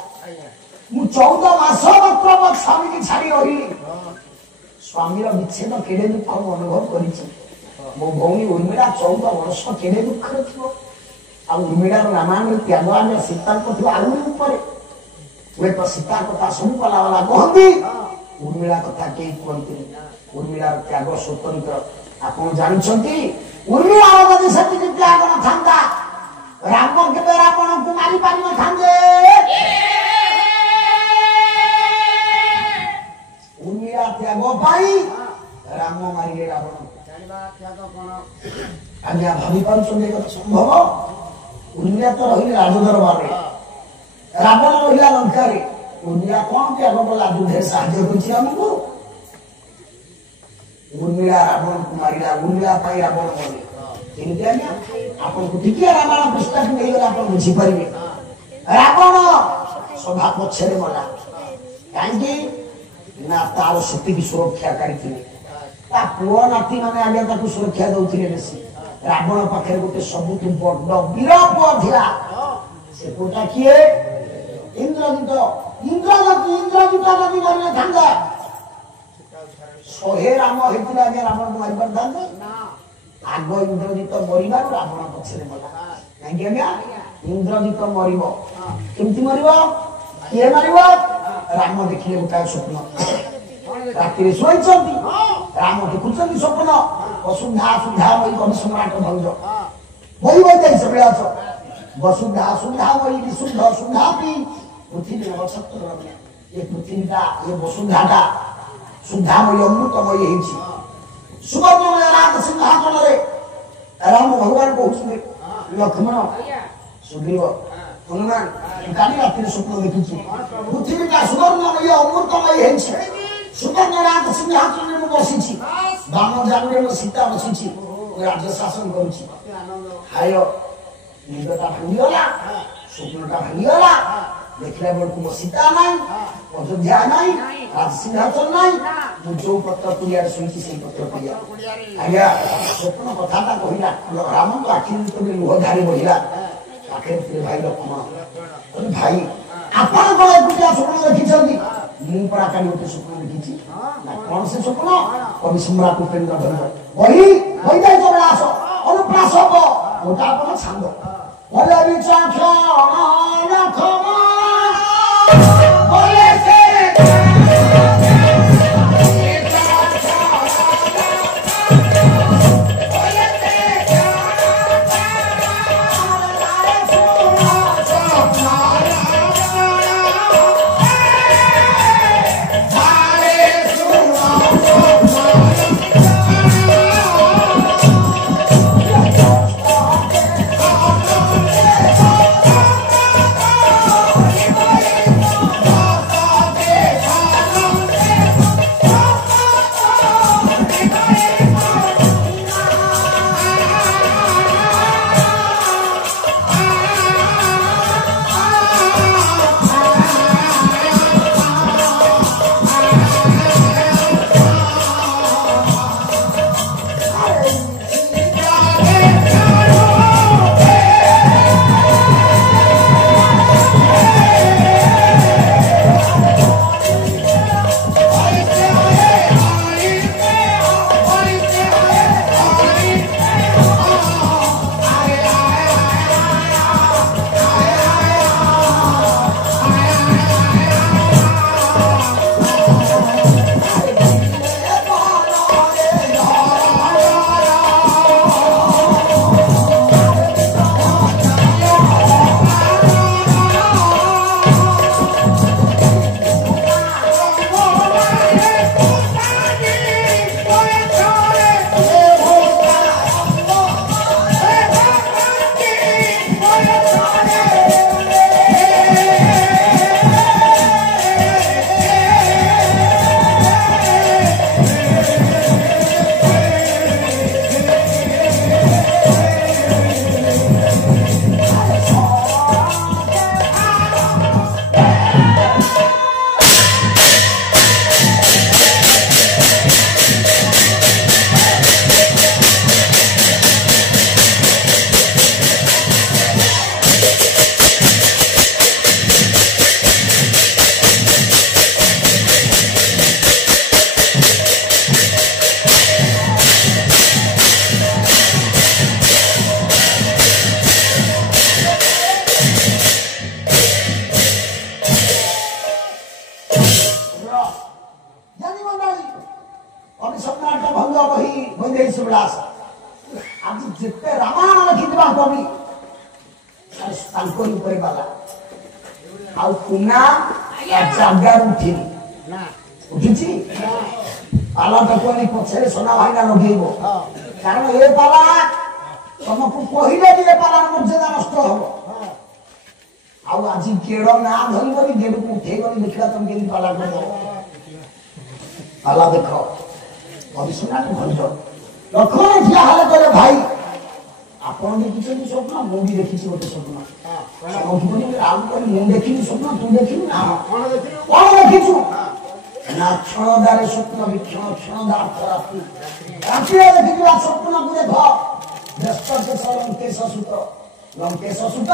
मु 14 मास मात्र मो स्वामी की छाड़ी रही स्वामी विच्छेद केड़े दुख अनुभव करिछि मो भौणी उर्मिला 14 वर्ष केड़े दुख रखिबो आ उर्मिला रामायण त्याग आगे सीता को थी आउ ऊपर वे तो सीता कथा सब कला वाला कहंती उर्मिला कथा के कहंती उर्मिला त्याग स्वतंत्र आपण जानछंती उर्मिला जदि सती त्याग न थांता राम के रावण को मारी पारी न थांदे उर्मिला त्याग पाई राम मारिले रावण जानिबा त्याग कोन आज्ञा भाभी पर सुने कथा संभव उर्मिला तो रही राजदरबार रे रावण रहिला लंका रे उर्मिला कोन त्याग कला युद्धे साहाय्य करछि हमको उर्मिला रावण को मारिला उर्मिला पाई रावण मरे एनि आज्ञा आपन को टिकिया रामायण पुस्तक में गला आपन बुझी परिबे रावण सभा पछरे मला कांगी ना तार शक्ति की सुरक्षा करिथिले ता पुओ नाती माने आगे ताकू सुरक्षा दउथिले बेसी रावण पाखे गोटे सबुठ बड़ वीरप थिला से कोटा किए इंद्रजित नदी मरने थांदा सोहे राम हेतिला आगे रावण को मारि पर थांदे आगो इंद्रजित मरिबार रावण पछरे मला कांगी आज्ञा इंद्रजित मरिबो केमति मरिबो के मरिबो राम देखिले गोटा स्वप्न रात्रि सोइछंती राम देखुछंती स्वप्न वसुंधा सुधा वही कवि सम्राट भंग वही वही सबले आछो वसुंधा सुधा वही विशुद्ध सुधापि पृथ्वी नक्षत्र ये पृथ्वीटा ये वसुंधाटा सुधामय अमृतमय हेछि सुवर्णमय राज सिंहासन रे राम भगवान कहउछे लक्ष्मण सुग्रीव हनुमान काली रात्रि स्वप्न देखिछि पृथ्वीटा सुवर्णमय अमृतमय हेछि सुवर्ण राज सिंहासन में बसिछि बाम जानुरे में सीता बसिछि राज्य शासन करुछि हाय निदता भांगिगला स्वप्नटा भांगिगला देखला बेलकु मो सीता नाही अयोध्या नाही राज सिंहासन नाही मु जो पत्र पुलिया सुनिछि से पत्र पुलिया आज्ञा स्वप्न कथाटा कहिला राम को आखिर तो लुह धारी बहिला आखिर तेरे भाई लक्ष्मण अरे भाई आपण को पुलिया स्वप्न देखिछंती मु परा काली ओते स्वप्न देखिछि ना कौन से स्वप्न कवि सम्राट उपेंद्र भंग वही जाय तो आस अनुप्रास हो ओटा अपन छांद বলে বিচার বলেছে पछे सोना भाईना लगेब कारण ए पाला तुमको कहले भी ए पालार मर्यादा नष्ट हम आज गेड़ ना धरबनी गेड़ को उठेबनी देखा तुम के पाला कर पाला देख अभी सुना भज लक्षण ठिया हेले करे भाई आपन देखिछन स्वप्न मु भी देखिछि गोटे स्वप्न समझबनी आउ कर मु देखिनि स्वप्न तू देखिनि ना कोन देखिछु ना क्षण दारे स्वप्न विक्षण क्षण दार खराब रात्रि देखिबा स्वप्न को देख व्यस्त के लंकेश सुत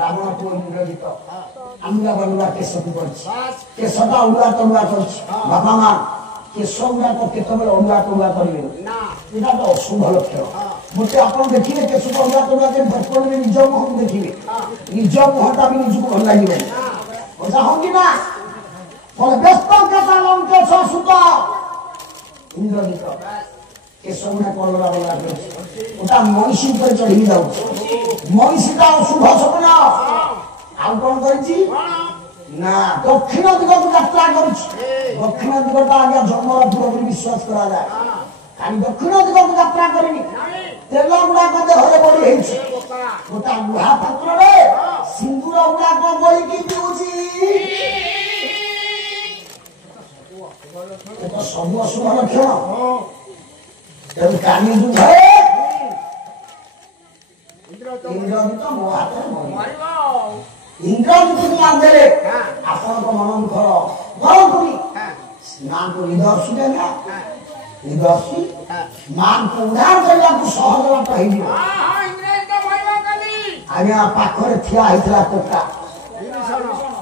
रावण को इंद्रजित आमुला बनुआ केश को करछि केशटा उड़ा तलुआ करछि बाबा मां केशुरा को केतबेले उड़ा तलुआ करबे ना एटा तो अशुभ लक्षण मुझे आपण देखिले केशुटा उड़ा तलुआ के बचपन में निज मुह देखिले निज मुहटा भी निज को भल लागिबे ओजा होगी ना बोले व्यस्त के लंकेश सुत इंद्रजित केशुरा कलरा बला करछि ओटा मनीषी पर चढ़ी जाउ मनीषीटा अशुभ स्वप्न आउ कोन करछि ना दक्षिण दिग को यात्रा करछि दक्षिण दिगटा आज्ञा जन्मर पूर्व विश्वास करा जाय खाली दक्षिण दिग को यात्रा करिनी तेल गुड़ा को देहरे बड़ी हेछि गोटा लुहा पात्र रे सिंदूर गुड़ा को बळी की पिउछि तो सब अशुभ लक्षण तेल कानी जुझे इंद्रजित मो हाथ मारिबो इंद्रजित आंदरे आपण को मन घर गरम करी मां को निदर्शी देना निदर्शी मां को उधार करला को सहज बात हेबी हां इंद्रजित मारिबो कली आज्ञा पाखरे थिया आइतला कोका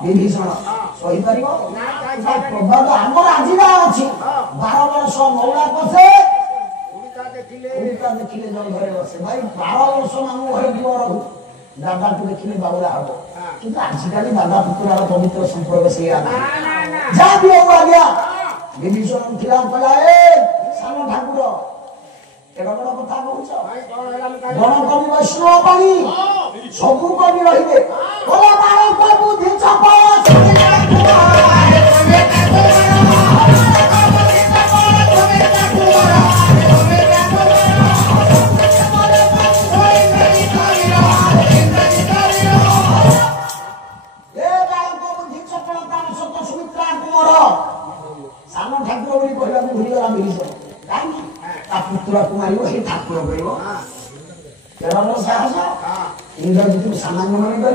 विभीषण सही परिबो ना प्रभाव हमर आजीरा अछि 12 वर्ष मौला पछे उड़िका देखिले जल घरे बसे भाई 12 वर्ष मामू घरे पुअ रहू दादा को देखिले बाबूरा हबो किंतु आजिकाली दादा पुत्रार पवित्र संपर्क से आ जा भी हो गया विभीषण थिला कहला ए सानो ठाकुर एटा बड़ कथा कहउछ गण कवि वैष्णव पानी सबु कवि रहिबे बोला बालक बुद्धि चपल पुत्र कुमारी हे ठाकुर कहब तेरा मोर साहस इंद्रजित सामान्य मन कर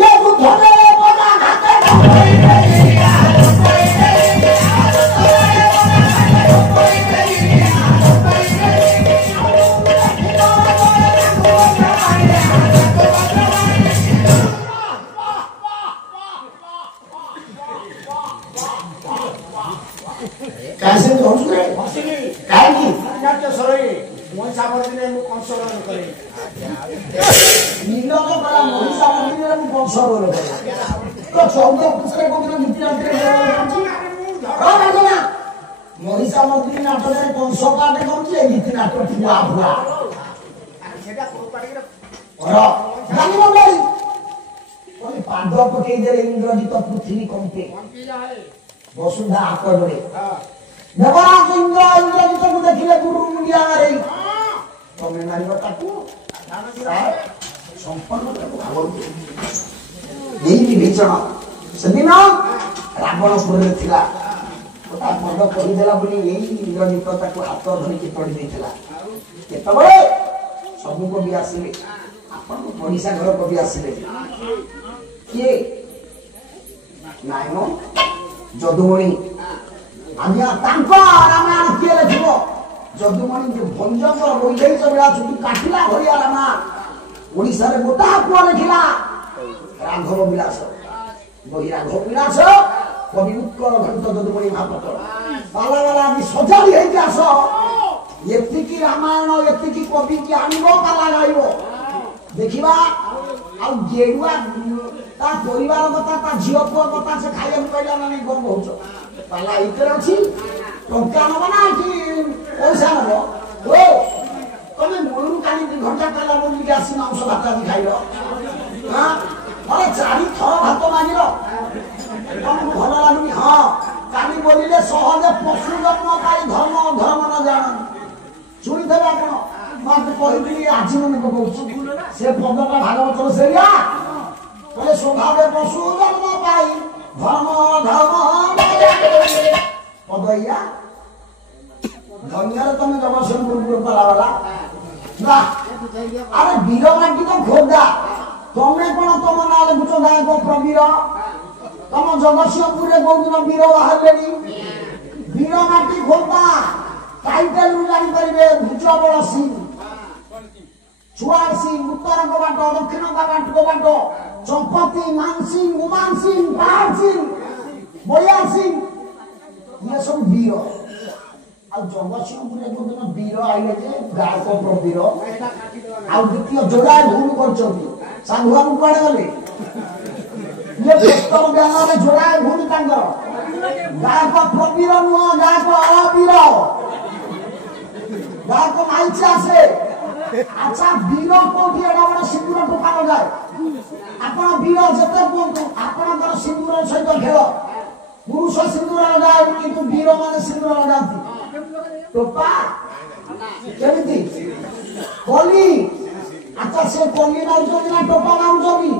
ये बुद्ध रे पदा घाटे कैसे तो उसने काहे की सरे मोई साबर दिने मु कंसोलन करे नीलो को बड़ा मोई साबर दिने मु कंसोलन करे तो 14 दूसरे को दिन नीति अंतरे ना मोई साबर दिने नाटक रे कंसो काटे कोन नीति नाटक थिया भुआ सेटा को पाटी और जानि मंडली कोई पांडव पटे दे इंद्रजित पृथ्वी कंपे जाए वसुंधा आकड़े देवराज इंद्रजित को देखिले गुरु मुंडिया रे तमे मारिबा ताकू संपन्न को भाव एई विचरण सदिन रावणपुर रे थिला ओटा मंड कहि देला बोली एई इंद्रजित ताकू हाथ धरि के पड़ी देथिला केतबळे सबु को भी आसीले आपन पड़िसा घर को भी आसीले के नाइनो जदुमणि आज्ञा तांको रामायण के लेखिबो जदुमणि के भंजकर बोइलै सबला छुटी काटिला भरिया रामा ओडिसा रे गोटा पुआ लेखिला राघव विलास बहि राघव विलास कवि उत्कल घंट जदुमणि महापात्र पाला वाला भी सजाली हे के आसो एति की रामायण एति की कवि की आनिबो पाला गाइबो देखिबा आ गेडुआ ता परिवार कथा ता झियो पुआ कथा से खाइया कहला ना नहीं गर्व होछ पाला इतर अछि टंका न बना कि पैसा न ओ तमे मोलू काली 2 घंटा कहला बोली के आसी मांस भात आदि खाइलो हां अरे 4 थर भात मागिलो तमको भल लागुनी हां काली बोलिले सहज पशु जन्म पाई धर्म धर्म न जान सुनि देबा कोन मत कहिबी आजि मन को कहू से पदटा भागवत सेरिया बोले स्वभाव पशु जन्म पाई धर्म धर्म पदया धन्यर तमे जगतसिंहपुर पुर पला वाला ना अरे वीर माटी तो खोदा तमे कोन तम नाले गुचो गाय को प्रवीर तम जगतसिंहपुर रे कोन वीर बाहरलेनी वीर माटी खोदा टाइटल उ जानि परिबे भुजो बड़ सिंह चुआर सिंह उत्तर को बाट दक्षिण को बाट चंपती मान सिंह गुमान सिंह पार सिंह बोया सिंह ये सब वीर आ जगतसिंहपुर रे कोन वीर आइले जे गाय को प्रवीर आ द्वितीय जोड़ा भूल करछथि साधुआ मुकाडे गले ये पुस्तक ब्याना में जोड़ा भूल तांगर गाय को प्रवीर नुआ गाय को अवीर गाय को माइचा से अच्छा वीर कोठी एडा बड़ सिंदूर टोपा लगाए आपण वीर जते कोंतु आपण कर सिंदूर सहित खेल पुरुष सिंदूर लगाए किंतु वीर माने सिंदूर लगाती टोपा केमिति कोली अच्छा से कोली ना जोनी ना टोपा ना जोनी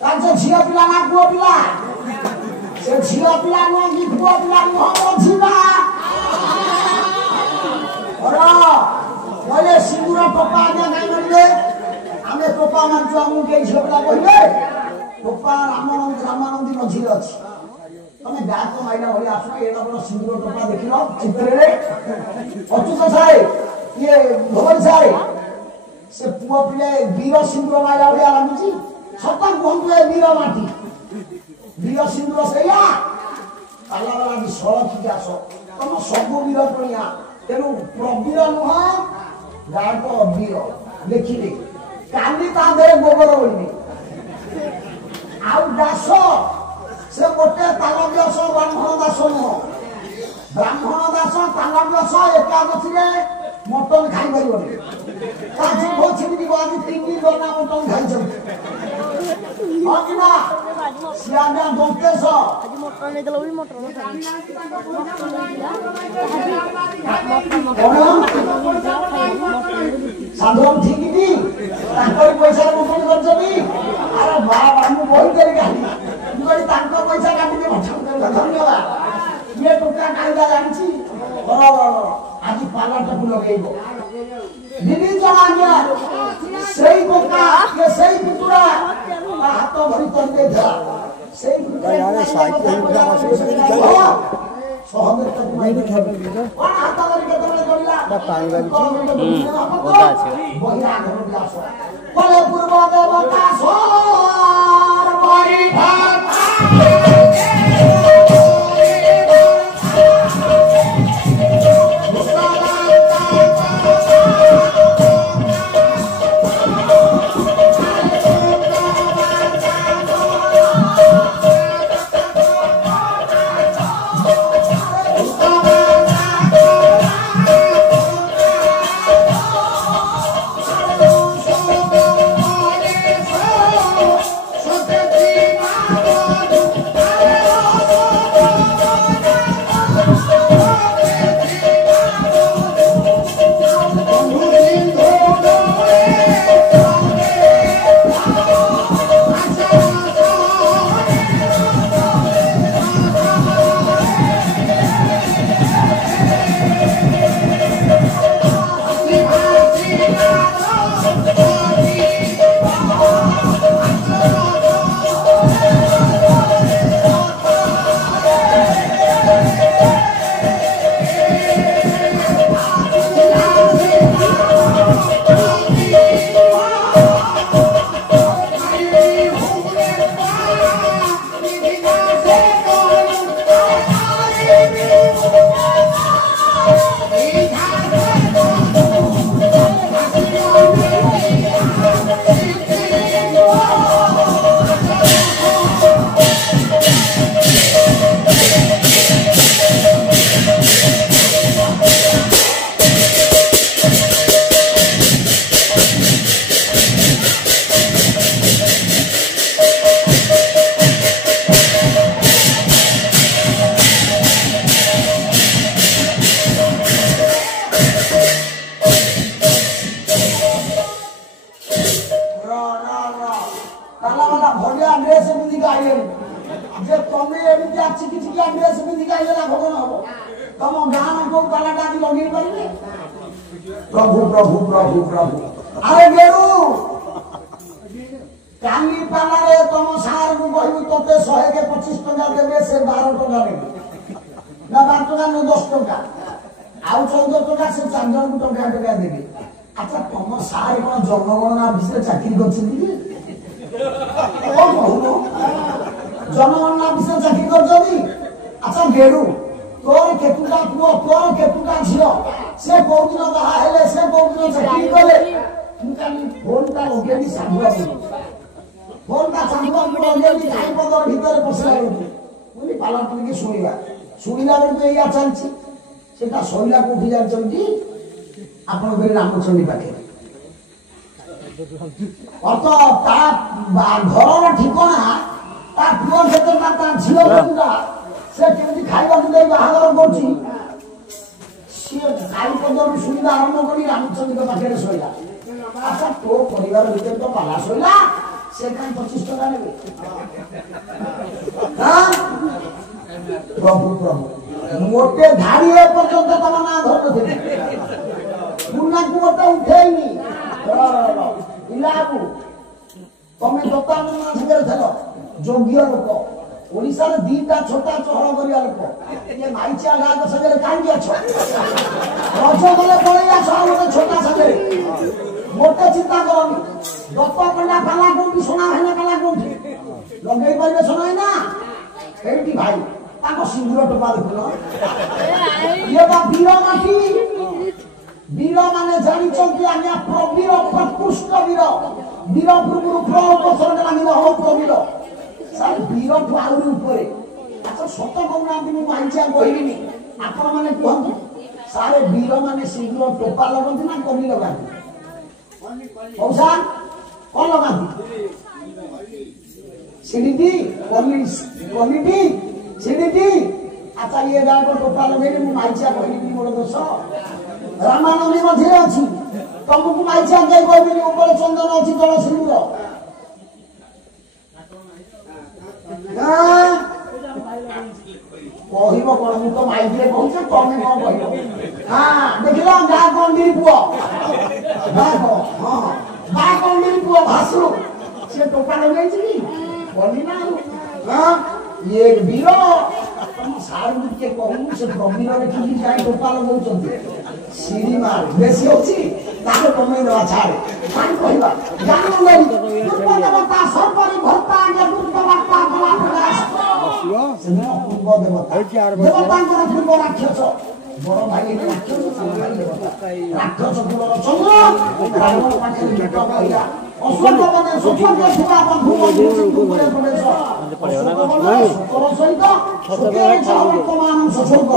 ताजे झिया पिला ना पुओ पिला से झिया पिला नो कि पुओ पिला नो झिबा ओरा बोले सिंदूर टोपा आज्ञा नहीं मिले हमें टोपा मान जाऊं के झोपला कहले टोपा रामानंदी मझी अछि तमे गातो माइला होली आसो एडा बड़ सिंदूर टोपा देखिलो चित्र रे अचुत सारे ये भवन सारे से पुओ पिले वीर सिंदूर माइला होली आरामजी सत्ता कोन ए वीर माटी वीर सिंदूर सेया आला वाला भी सळक की आसो तम सब वीर पणिया तेनु प्रवीर नुहा गाय को वीर देखिले काली ता दे गोबर बोली आउ दास से गोटे तालव्यस ब्राह्मण दास नुह ब्राह्मण दास तालव्यस एकादशी मटन खाई पारे आज 3 दिन बना मटन खाई सियाना दंतेश साधन ठीक नी पैसा मटन कर बहुत देरी पैसा काटी धन्यवाद ये टोका कायदा जानी आज पालाटा को लगेब दीदी जना आज्ञा सही टोका ये सही पुतुरा हाथ भरी तंदे था सही यार साइकिल का सहमत तक नहीं खेबे कोन हाथ भरी के तले करला ना पानी वाली होता আছে বহিরা ঘর গ্লাস বলে পূর্ব দেবতা সর বরি ভাতা प्रभु प्रभु प्रभु प्रभु अरे गेरु काली पालारे तुम सार को कहबू तते 100 के 25 टका देबे से 12 टका देबे ना 12 टका न 10 टका आउ 14 टका से 4 जन को टका देबे अच्छा तुम सार कोन जनगणना विषय चाकरी करछिन कि कोन कहू जनगणना विषय चाकरी करछी अच्छा गेरु तोर केतुटा पुओ तोर केतुटा झियो से कोदिन बाहा हेले से कोदिन चाकरी कले तुकानी फोनटा ओगेनी सांगवा फोनटा सांगवा ओगेनी खाई पदर भीतर पसला बोली पाला तुके सुनिला सुनिला बेले एया चलछि सेटा सोइला कोठी जानछन्ती आपण बेले रामचंद्र पाखे अर्थ ता घरर ठिकाना ता पुओ केतुटा ता झियो केतुटा से केमती खाइबा दे बाहागर करछि से खाई पदर सुविधा आरंभ करी रामचंद्र पाखे सोइला अच्छा तो परिवार भीतर तो पाला सोइला से काई 25 टका नेबे हां प्रभु प्रभु मोटे धाड़ी है पर्यंत तम ना धर थे मुन्ना को मोटा उठेनी इलाबू तमे दत्ता मुन्ना संगे थलो जोगिया लोक ओडिसा रे दीटा छोटा चहल करिया लोक ये माइचा लाग संगे कांगी अछ रजो गले पळैया छाव छोटा संगे मोटे चिंता करनी दत्ता पंडा पाला कोठी सोना हेना पाला कोठी लगेई पाइबे सोना ना एठी भाई ताको सिंदूर टपा देखलो ये बा बीरा माटी वीर माने जानी चंती आज्ञा प्रवीर प्रकृष्ट वीर वीर पूर्व प्रवचन नामिल हो प्रवीर सारे वीर आउरी ऊपर अच्छा सत कहूना मु माइचा कहबिनी आपण माने कहंतु सारे वीर माने शीघ्र टोपा लगंती ना कमी लगाती औसा कौन लगाती सीढ़ी कमिटी सीढ़ी अच्छा ये गाय को टोपा लगे मु माइचा कहबिनी मोर दोष रामानंदी मध्य अच्छी तुमको माइचा कह कहबिनी ऊपर चंदन अच्छी तल सिंदूर कहब कौन मु तो माइक कहूँ तुम कौन कह हाँ देख गा कंडी पुओ गा कंडी पुओ भासु से टोपा लगे बोली ना हाँ ये वीर तुम सार के कहूँ से प्रवीर देखिए जाए टोपा लगे सीढ़ी मार बेसी अच्छी ताके कमे देवा छाड़े कान कहबा जानो नहीं पूर्व देवता सर्वरी भर्ता आगे पूर्व देवता कला प्रकाश सेनो पूर्व देवता देवतांकर पूर्व राक्षस बड़ भाई राक्षस सान भाई देवता राक्षस कुलर चंद्र रावण पाखे कीट कहिया अश्वत्थ बने सुखके थिबा बंधु बंधु गुरे प्रवेश सुकर सहित सुखे वर्तमान ससुर्ग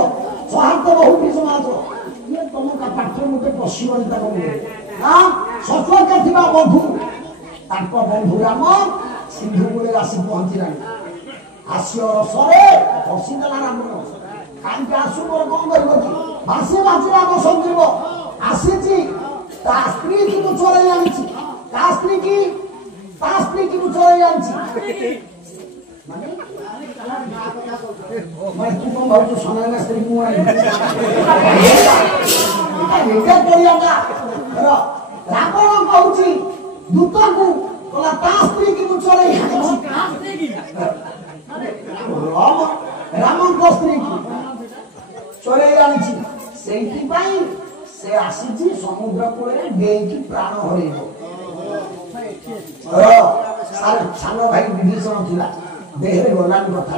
स्वार्थ बहु समाज ये तुम का पाठ्य मुझे पश्चिमता हाँ सफल थिबा बंधु ताको बंधु राम सिंधु कूले आसी पहुंचला हास्य रसरे हसीदेला राम कहीं आसु मोर कौन कर भाषी बाचिला को समझिब आसी ता स्त्री की मु चोरई आनी ता स्त्री की मु चोरई आनी मैं तू कौन भाव सोना स्त्री को रावण कहूँ दूत को बोला ता स्त्री की मुचरे राम को स्त्री की चोरे आनी से आसी समुद्र कूल डेकी प्राण हर सान भाई विभीषण थिला देहरे गलानी कथा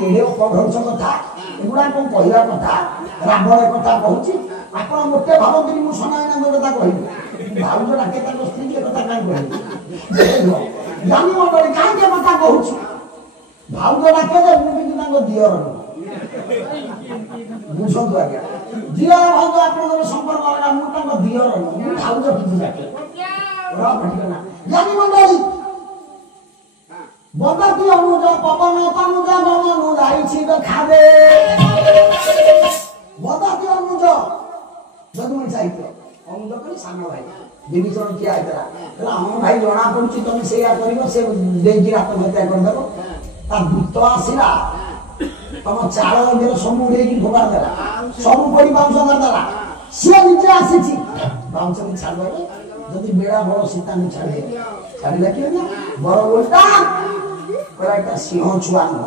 ये अपभ्रंश कथा एगुड़ा कौन कहवा कथा रावण कथा कहूँ आपण मोटे भावती मु सनायन कथा कहबी भाउज डाके स्त्री के कथा कहीं कहबी जानी मंडली कहीं कथा कहूँ भाउज डाके मुझे दियर बुझतु आज्ञा दियर भाउज आप संपर्क लगा मुझे दियर भाउज किसी डाके जानी मंडली बदती अनुज पवन तनुज गमनु जाइछि खादे बदती अनुज जदुमणि साहित्य अनुज करी सान भाई विभीषण किया आइतला हम भाई जना पड़ुछि तुम सेया करिवो से देगी रात हत्या कर देबो ता दूत आसिला तुम चाळ गेर सब उड़े की फोबार देला सब पड़ी बाउंस कर देला से नीचे आसीछि बाउंस नि छाड़ देबो जदि बेड़ा बड़ सीता नि छाड़िला कि ना बड़ उल्टा करेक्ट सिंह छुआ न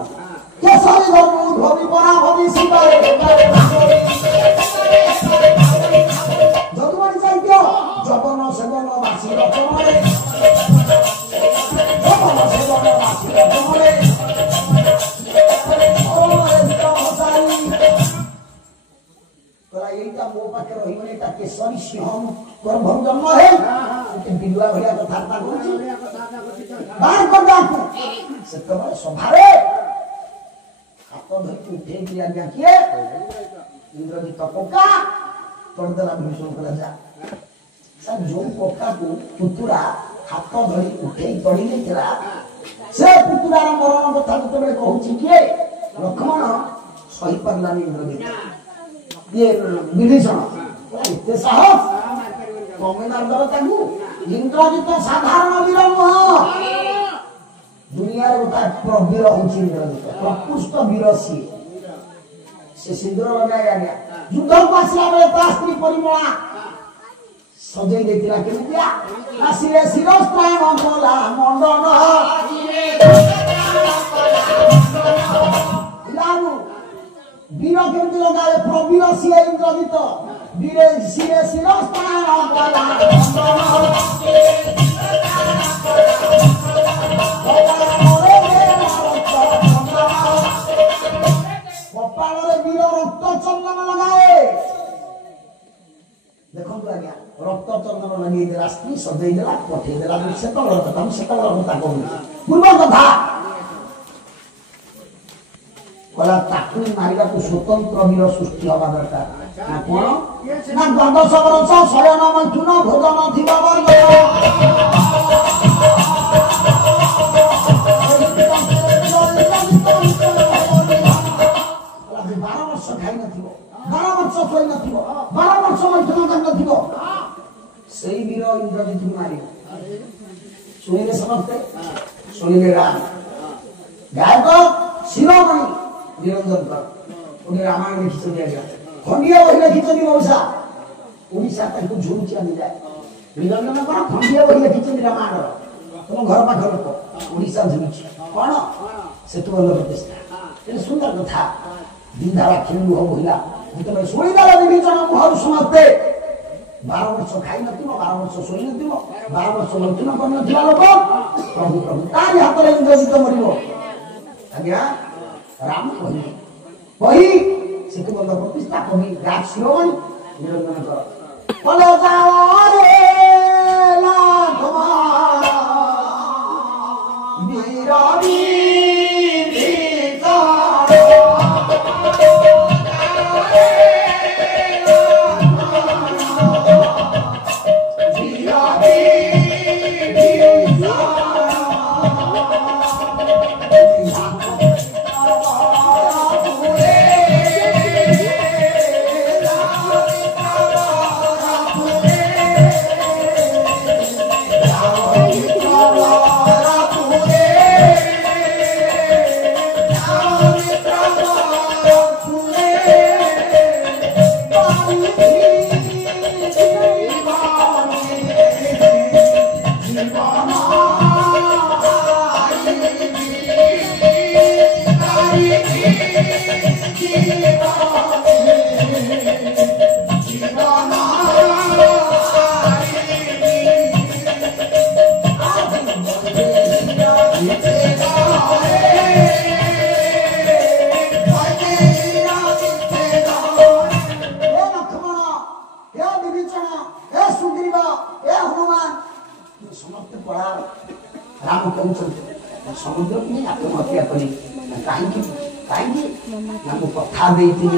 केसरी धर्म धोबी परा भबी सीतारे जदुमणि साहित्य जबन सेवन बासी रचनारे जबन सेवन बासी रचनारे एटा मो पाखे रही एटा केसरी सिंह तोर भर जन्म है बिलुआ भलिया कथा कहूँ बाहर कर जाकू से तब सभारे हाथ धरी उठे कि आज्ञा किए इंद्रजित कोका तोड़देला विभीषण कला जा सर जो कोका को पुतुरा हाथ धरी उठे तोड़ी लेथिला से पुतुरार मरण कथा जतबे कहूछि किए लक्ष्मण सही परलानी इंद्रजित ये विभीषण इतने साहस कमेदार दर ताकू इंद्रजित साधारण वीर नुह दुनिया गोटा प्रवीर होची इंद्रजित प्रकृष्ट वीर से सिंदूर लगाया गया युद्ध को आसला बेले ता स्त्री परिमला सजई देतिला केमितिया आसिले शिरस्त्राण कोला मंडन लानु वीर केमिति लगाए प्रवीर सिए इंद्रजित वीरे सिए शिरस्त्राण कोला कपाल वीर रक्त चंदन लगाए देख रक्त चंदन लगे देला स्त्री सजै देला पठे देला से तो कथा हम से तो कथा कहू पूर्व कथा कला ताकू मारिबा को स्वतंत्र वीर सृष्टि हवा दरकार ना कोन ना द्वादश वर्ष शयन मंथुन भोजन थिबा वर्ग 12 वर्ष खाइ नथिबो 12 वर्ष खोइ नथिबो 12 वर्ष मंथुन कर नथिबो सेई वीर इंद्रजित मारी सुनिले समझते सुनिले राम गायक शिरोमणि निरंजन कर उन्हें रामायण में खिंच दिया गया खंडिया वही खिंच दी मौसा उड़ीसा तक झुरुची आनी जाए निरंजन कर खंडिया वही खिंच दी रामायण तुम घर पाख लोक उड़ीसा झुरुची कौन से तो लोग प्रतिष्ठा ये सुंदर कथा दिनधारा खेलु हो भइला मतलब सोइदाला विवेचन मुहर समाप्ते 12 वर्ष खाइ नथिबो 12 वर्ष सोइ नथिबो 12 वर्ष मंथन कर नथिला लोक प्रभु प्रभु तारी हाथ रे इंद्रजित मरिबो आज्ञा राम कही सेतु बंद प्रतिष्ठा कवि राज शिरोमणि निरंजन कर बोलो जाओ रे लाखमा वीर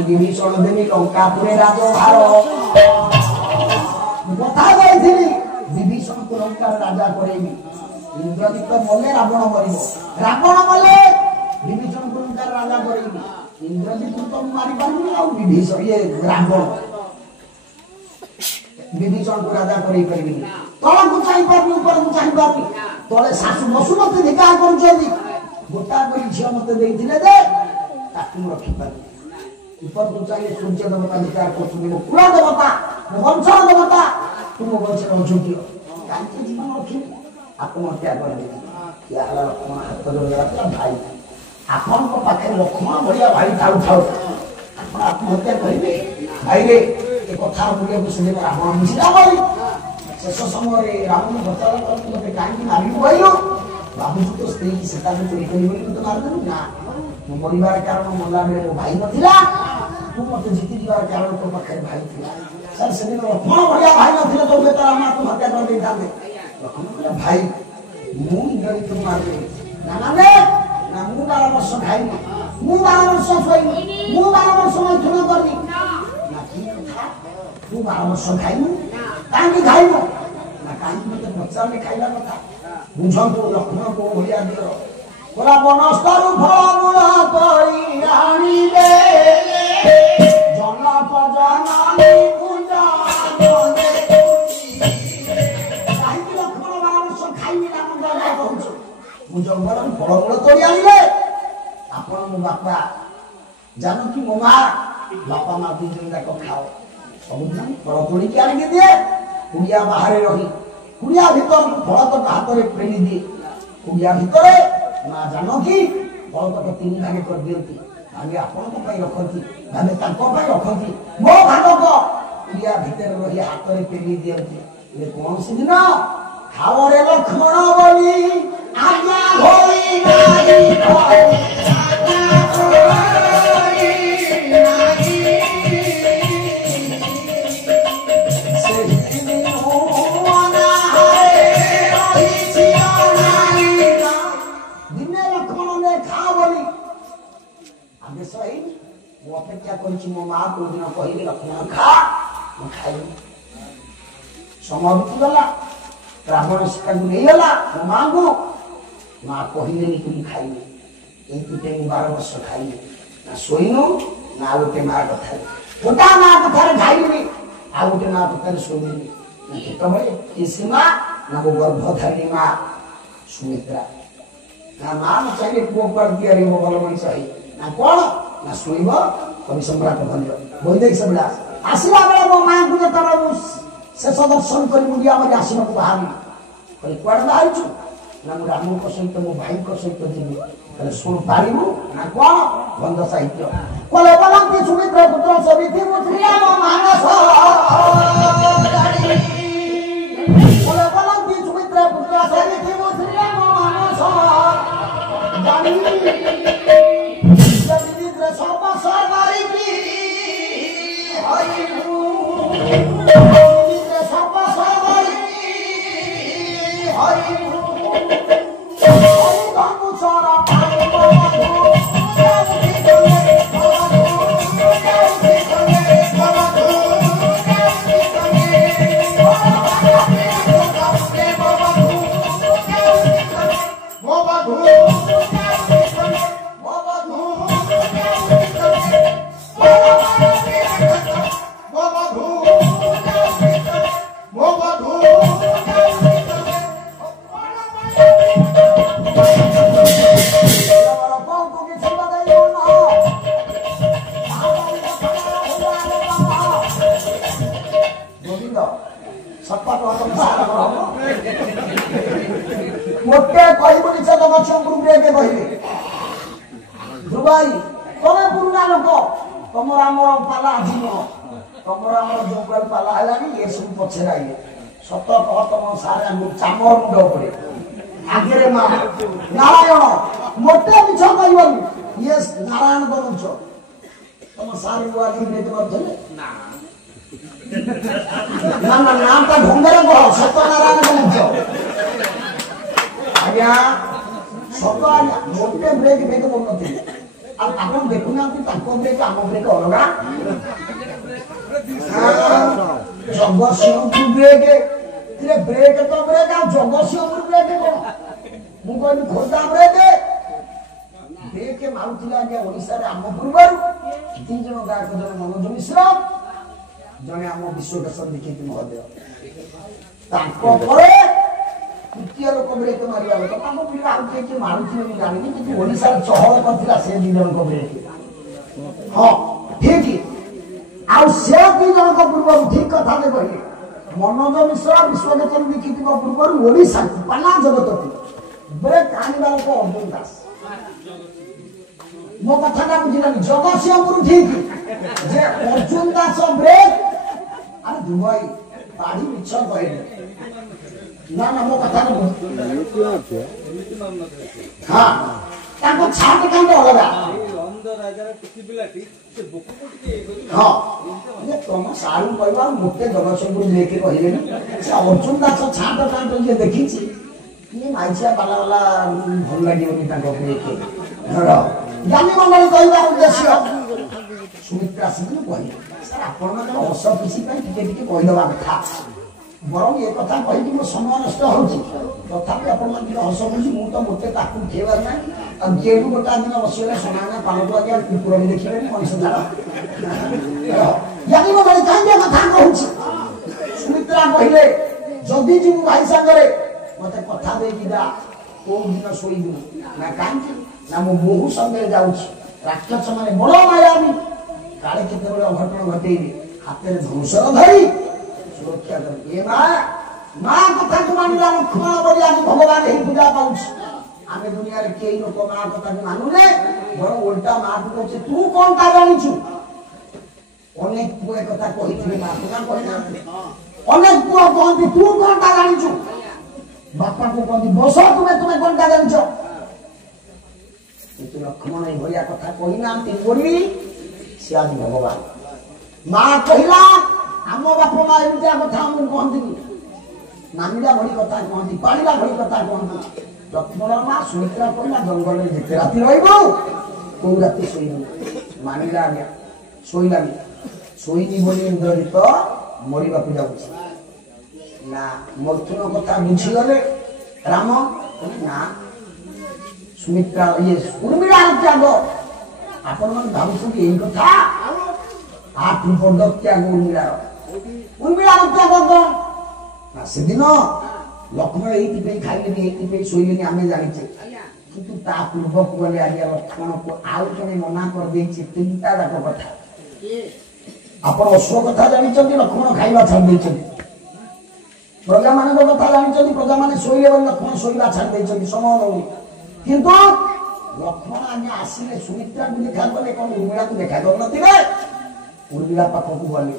विभीषण देवी लंकापुरे राजभार कथा गई विभीषण को लंकार राजा करेबी इंद्रजित मले रावण मरिबो रावण मले विभीषण को लंकार राजा करेबी इंद्रजित तो मारी पारबी आ विभीषण ये रावण विभीषण को राजा करै परबी तळ को चाहि पारबी ऊपर को चाहि पारबी तळे सासु बसुमती धिकार करछथि गोटा करी झिया मते देइथिले जे ताकू रखि पारबी ऊपर को चाहिए सूर्य देवता विचार को सुनिबो कुल देवता वंश देवता तुम वंश अयोग्य कांचे जीवन रखी आत्महत्या कर दे या लक्ष्मण हाथ जोड़ा भाई आपन को पाखे लक्ष्मण भलिया भाई थाउ थाउ आपण आत्महत्या करिवे भाई रे ए कथा मुलिया को सुने रावण मिसिला भाई शेष समय रे रावण बचाव कर मते कांची मारि होइलो बाबू तो स्त्री की सीता को चोरी करी बोली तो मार देनु ना मो परिवार कारण मोला में मो भाई नथिला तू मते जीति दिवार कारण तो पाखे भाई थिला सर से लक्ष्मण भलिया भाई नथिला तो बेटा हम आत्महत्या कर दे थाले लक्ष्मण कहला भाई मु इंद्रजित को मार दे ना रे ना मु 12 वर्ष खाई मु 12 वर्ष सोई मु 12 वर्ष मैथुन करनी ना की कथा तू 12 वर्ष खाई काहे खाई ना काहे मते बच्चा में खाइला कथा बुझंतो लक्ष्मण को भलिया दियो कोला बनस्तरु फलमूल तोई आनिले जनक जननी पूजा जने काहे लक्ष्मण 12 वर्ष खाइबी ना मन जाय कहउछु मु जंगल फलमूल तोड़ी आनिले आपण मो बापा जानो कि मो मां बापा मां दी जन जाक खाओ सब दिन फल तोड़ी के आनि दिए कुड़िया बाहर रही कुड़िया भीतर फल तो हाथ रे फेली दिए कुड़िया भीतर मां जानो कि फल तो 3 भागे कर दियंती भागे आपण को पई रखंती भागे ताको पई रखंती मो भाग को कुड़िया भीतर रही हाथ रे फेली दियंती ये कौन सी दिन खाओ रे लक्ष्मण बोली आज्ञा होई नाही होई आज्ञा होई नाही से दिन हो आदेश ହେଇନି ମୁଁ ଅପେକ୍ଷା କରିଛି ମୋ ମା କୋଉ ଦିନ କହିଲେ ଲକ୍ଷ୍ମଣ ଖା ମୁଁ ଖାଇବି ସମୟ ବିତିଗଲା ରାବଣ ସୀତାକୁ ନେଇଗଲା ମୋ ମାଙ୍କୁ ମା କହିଲେନି କି ମୁଁ ଖାଇବି ଏଇଥିପାଇଁ ମୁଁ 12 ବର୍ଷ ଖାଇଲି ନା ଶୋଇନୁ ନା ଆଉ ଗୋଟେ ମା କଥାରେ ଗୋଟା ମା କଥାରେ ଖାଇଲିନି ଆଉ ଗୋଟେ ମା କଥାରେ ଶୋଇଲିନି କେତେବେଳେ କିଏ ସୀମା ନା ମୋ ଗର୍ଭଧାରିଣୀ ମା ସୁମିତ୍ରା ନା ମା ମୁଁ ଚାହିଁଲେ ପୁଅ କୁଆଡେ ତିଆରି ହବ ଭଲ ମଣିଷ ହେଇ ନା କଣ ନା ଶୋଇବ କବି ସମ୍ରାଟ ଧନ୍ୟ ବୈଦେଶିକ ବିଳାସ ଆସିଲା ବେଳେ ମୋ ମାଙ୍କୁ ଯେତେବେଳେ ମୁଁ ଶେଷ ଦର୍ଶନ କରି ମୁଣ୍ଡିଆ ମରି ଆସିବାକୁ ବାହାରିଲି କହିଲି କୁଆଡେ ବାହାରିଛୁ ନା ମୁଁ ରାମଙ୍କ ସହିତ ମୋ ଭାଇଙ୍କ ସହିତ ଯିବି କହିଲେ ଶୁଣୁ ପାରିବୁ ନା କଣ ବନ୍ଧ ସାହିତ୍ୟ କହିଲେ ବଲନ୍ତି ସୁମିତ୍ର ପୁତ୍ର ସବିତି ମୁଁ ଶ୍ରୀରାମ ମାନସ କହିଲେ ବଲନ୍ତି ସୁମିତ୍ର ପୁତ୍ର ସବିତି ମୁଁ ଶ୍ରୀରାମ ମାନସ ଜାଣି সর্ব সর্বারিকি হইবু সর্ব সর্বারিকি হইবু হরিধনু চরা পাইব मोटे कहबुनि से जगतसिंहपुर ब्रेके कहले ध्रुवाई तमे पुरुना लोक तमर आमर पाला जीव तमर आमर जोगल पाला हलानी ये सब पछे आइले सत कह तम सारा चामर मुंड उपरे आगे मा नारायण मोटे मिछ कहबनि ये नारायण बनुछ तम सारी वादी ने करथले ना ना नाम का ढोंगरे कह सत्यनारायण बनुछ आज्ञा सब आज्ञा मोटे ब्रेक ब्रेक बोलते आप देखुना ब्रेक आम ब्रेक अलग जगतसिंहपुर ब्रेक ब्रेक तो ब्रेक आ जगतसिंहपुर ब्रेक कौन मुझे खोर्धा ब्रेक ब्रेक मारुला आज्ञा ओडिशा आम पूर्व दी जन गायक जन मनोज मिश्र जड़े आम विश्वकेश्वर दीक्षित महोदय तृतीय लोक ब्रेक मारिया लोक पिला मारुथि जानी कि ओडिशा चहल करथिला से दी जन को ब्रेक हाँ ठीक आउ से दी जन को पूर्व ठीक कथा ने कहले मनोज मिश्र विश्वकेश्वर दीक्षित पूर्व ओडिशा पाना जगत ब्रेक आनिबा लोक अर्जुन दास मो कथा ना बुझिलानी जगतसिंहपुर ठीक जे अर्जुन दास ब्रेक अरे दुबई पाड़ी मिछ कहले ना ना मो कथा न हां ताको छाट कांड अलगा लंदन राजा किछि बिलाटी से बुक कोटी हां ये तुम सारू कहबा मोटे जगतसिंहपुर लेके कहले से अर्जुन दास छाट कांड जे देखिछि ये माइछिया पाला वाला भल लागियोनी ताको लेके धर जानी मंडल कहबा उद्देश्य सुमित्रा सिंह कहले सर आपण मन हस किछि पई टिके टिके कहलवा कथा बरम ये कथा कहि कि मो समय नष्ट होछि तथापि आपण मन हस बुझी मु तो मोटे ताकू खेबार ना अब जेडू गोटा दिन बसिले समाना पालको आगे कुकुर भी देखिले मनुष्य जाड़ा यानी मो बड़ी कांदे कथा कहूछि सुमित्रा कहले जदी जी भाई संगरे मते कथा दे कि जा को दिन सोइबु ना कांची ना मो बहु संगे जाउछि राक्षस माने बड़ मायावी काले केते बळे अघटन घटेइबे हाथे धनुषर धरी सुरक्षा कर ये मां कथा को मानिला लक्ष्मण बोली आज भगवान ही पूजा पाउछ आमे दुनिया रे केई लोक मां कथा को मानुले बड़ उल्टा मां को कहछ तू कोन ता जानिछु अनेक पुए कथा कहिथिले मां कोना कहना अनेक पुआ कहंती तू कोन ता जानिछु बापा को कहंती बस तुम्हें कोन ता जानिछु तो लक्ष्मण ए भलिया कथा कहिना बोली से आज भगवान मां कहिला आम बाप माँ एमतिया कथा आम कहती नामिला भली कथा कहती पाड़ा भली कथा कहती लक्ष्मण माँ सुमित्रा कहला जंगल जिते राति रही कौ राति शोब ମାନିଲା ଆଜ୍ଞା ଶୋଇଲାନି ଶୋଇନି ବୋଲି ଇନ୍ଦ୍ରଜିତ ମରିବାକୁ ଯାଉଛି ନା ମୃତ୍ୟୁର କଥା ବୁଝିଗଲେ ରାମ ନା ସୁମିତ୍ରା ଇଏ ଉର୍ମିଳା ତ୍ୟାଗ ଆପଣମାନେ ଭାବୁଛନ୍ତି ଏଇ କଥା ବଡ ତ୍ୟାଗ ଉର୍ମିଳାର ତ୍ୟାଗ କଣ ନା ସେଦିନ ଲକ୍ଷ୍ମଣ ଏଇଥିପାଇଁ ଖାଇଲେନି ଏଇଥିପାଇଁ ଶୋଇଲେନି ଆମେ ଜାଣିଛେ କିନ୍ତୁ ତା ପୂର୍ବକୁ ଗଲେ ଆଜ୍ଞା ଲକ୍ଷ୍ମଣକୁ ଆଉ ଜଣେ ମନା କରିଦେଇଛି ତିନିଟା ଯାକ କଥା ଆପଣ ଅଶ୍ୱ କଥା ଜାଣିଛନ୍ତି ଲକ୍ଷ୍ମଣ ଖାଇବା ଛାଡ଼ି ଦେଇଛନ୍ତି ପ୍ରଜାମାନଙ୍କ କଥା ଜାଣିଛନ୍ତି ପ୍ରଜାମାନେ ଶୋଇଲେ ବୋଲି ଲକ୍ଷ୍ମଣ ଶୋଇବା ଛାଡ଼ି ଦେଇଛନ୍ତି ସମୟ ନଉନି କିନ୍ତୁ ଲକ୍ଷ୍ମଣ ଆଜ୍ଞା ଆସିଲେ ସୁମିତ୍ରାକୁ ଦେଖା କଲେ କଣ ଉର୍ମିଳାକୁ ଦେଖା କରୁନଥିଲେ ଉର୍ମିଳା ପାଖକୁ ଗଲେ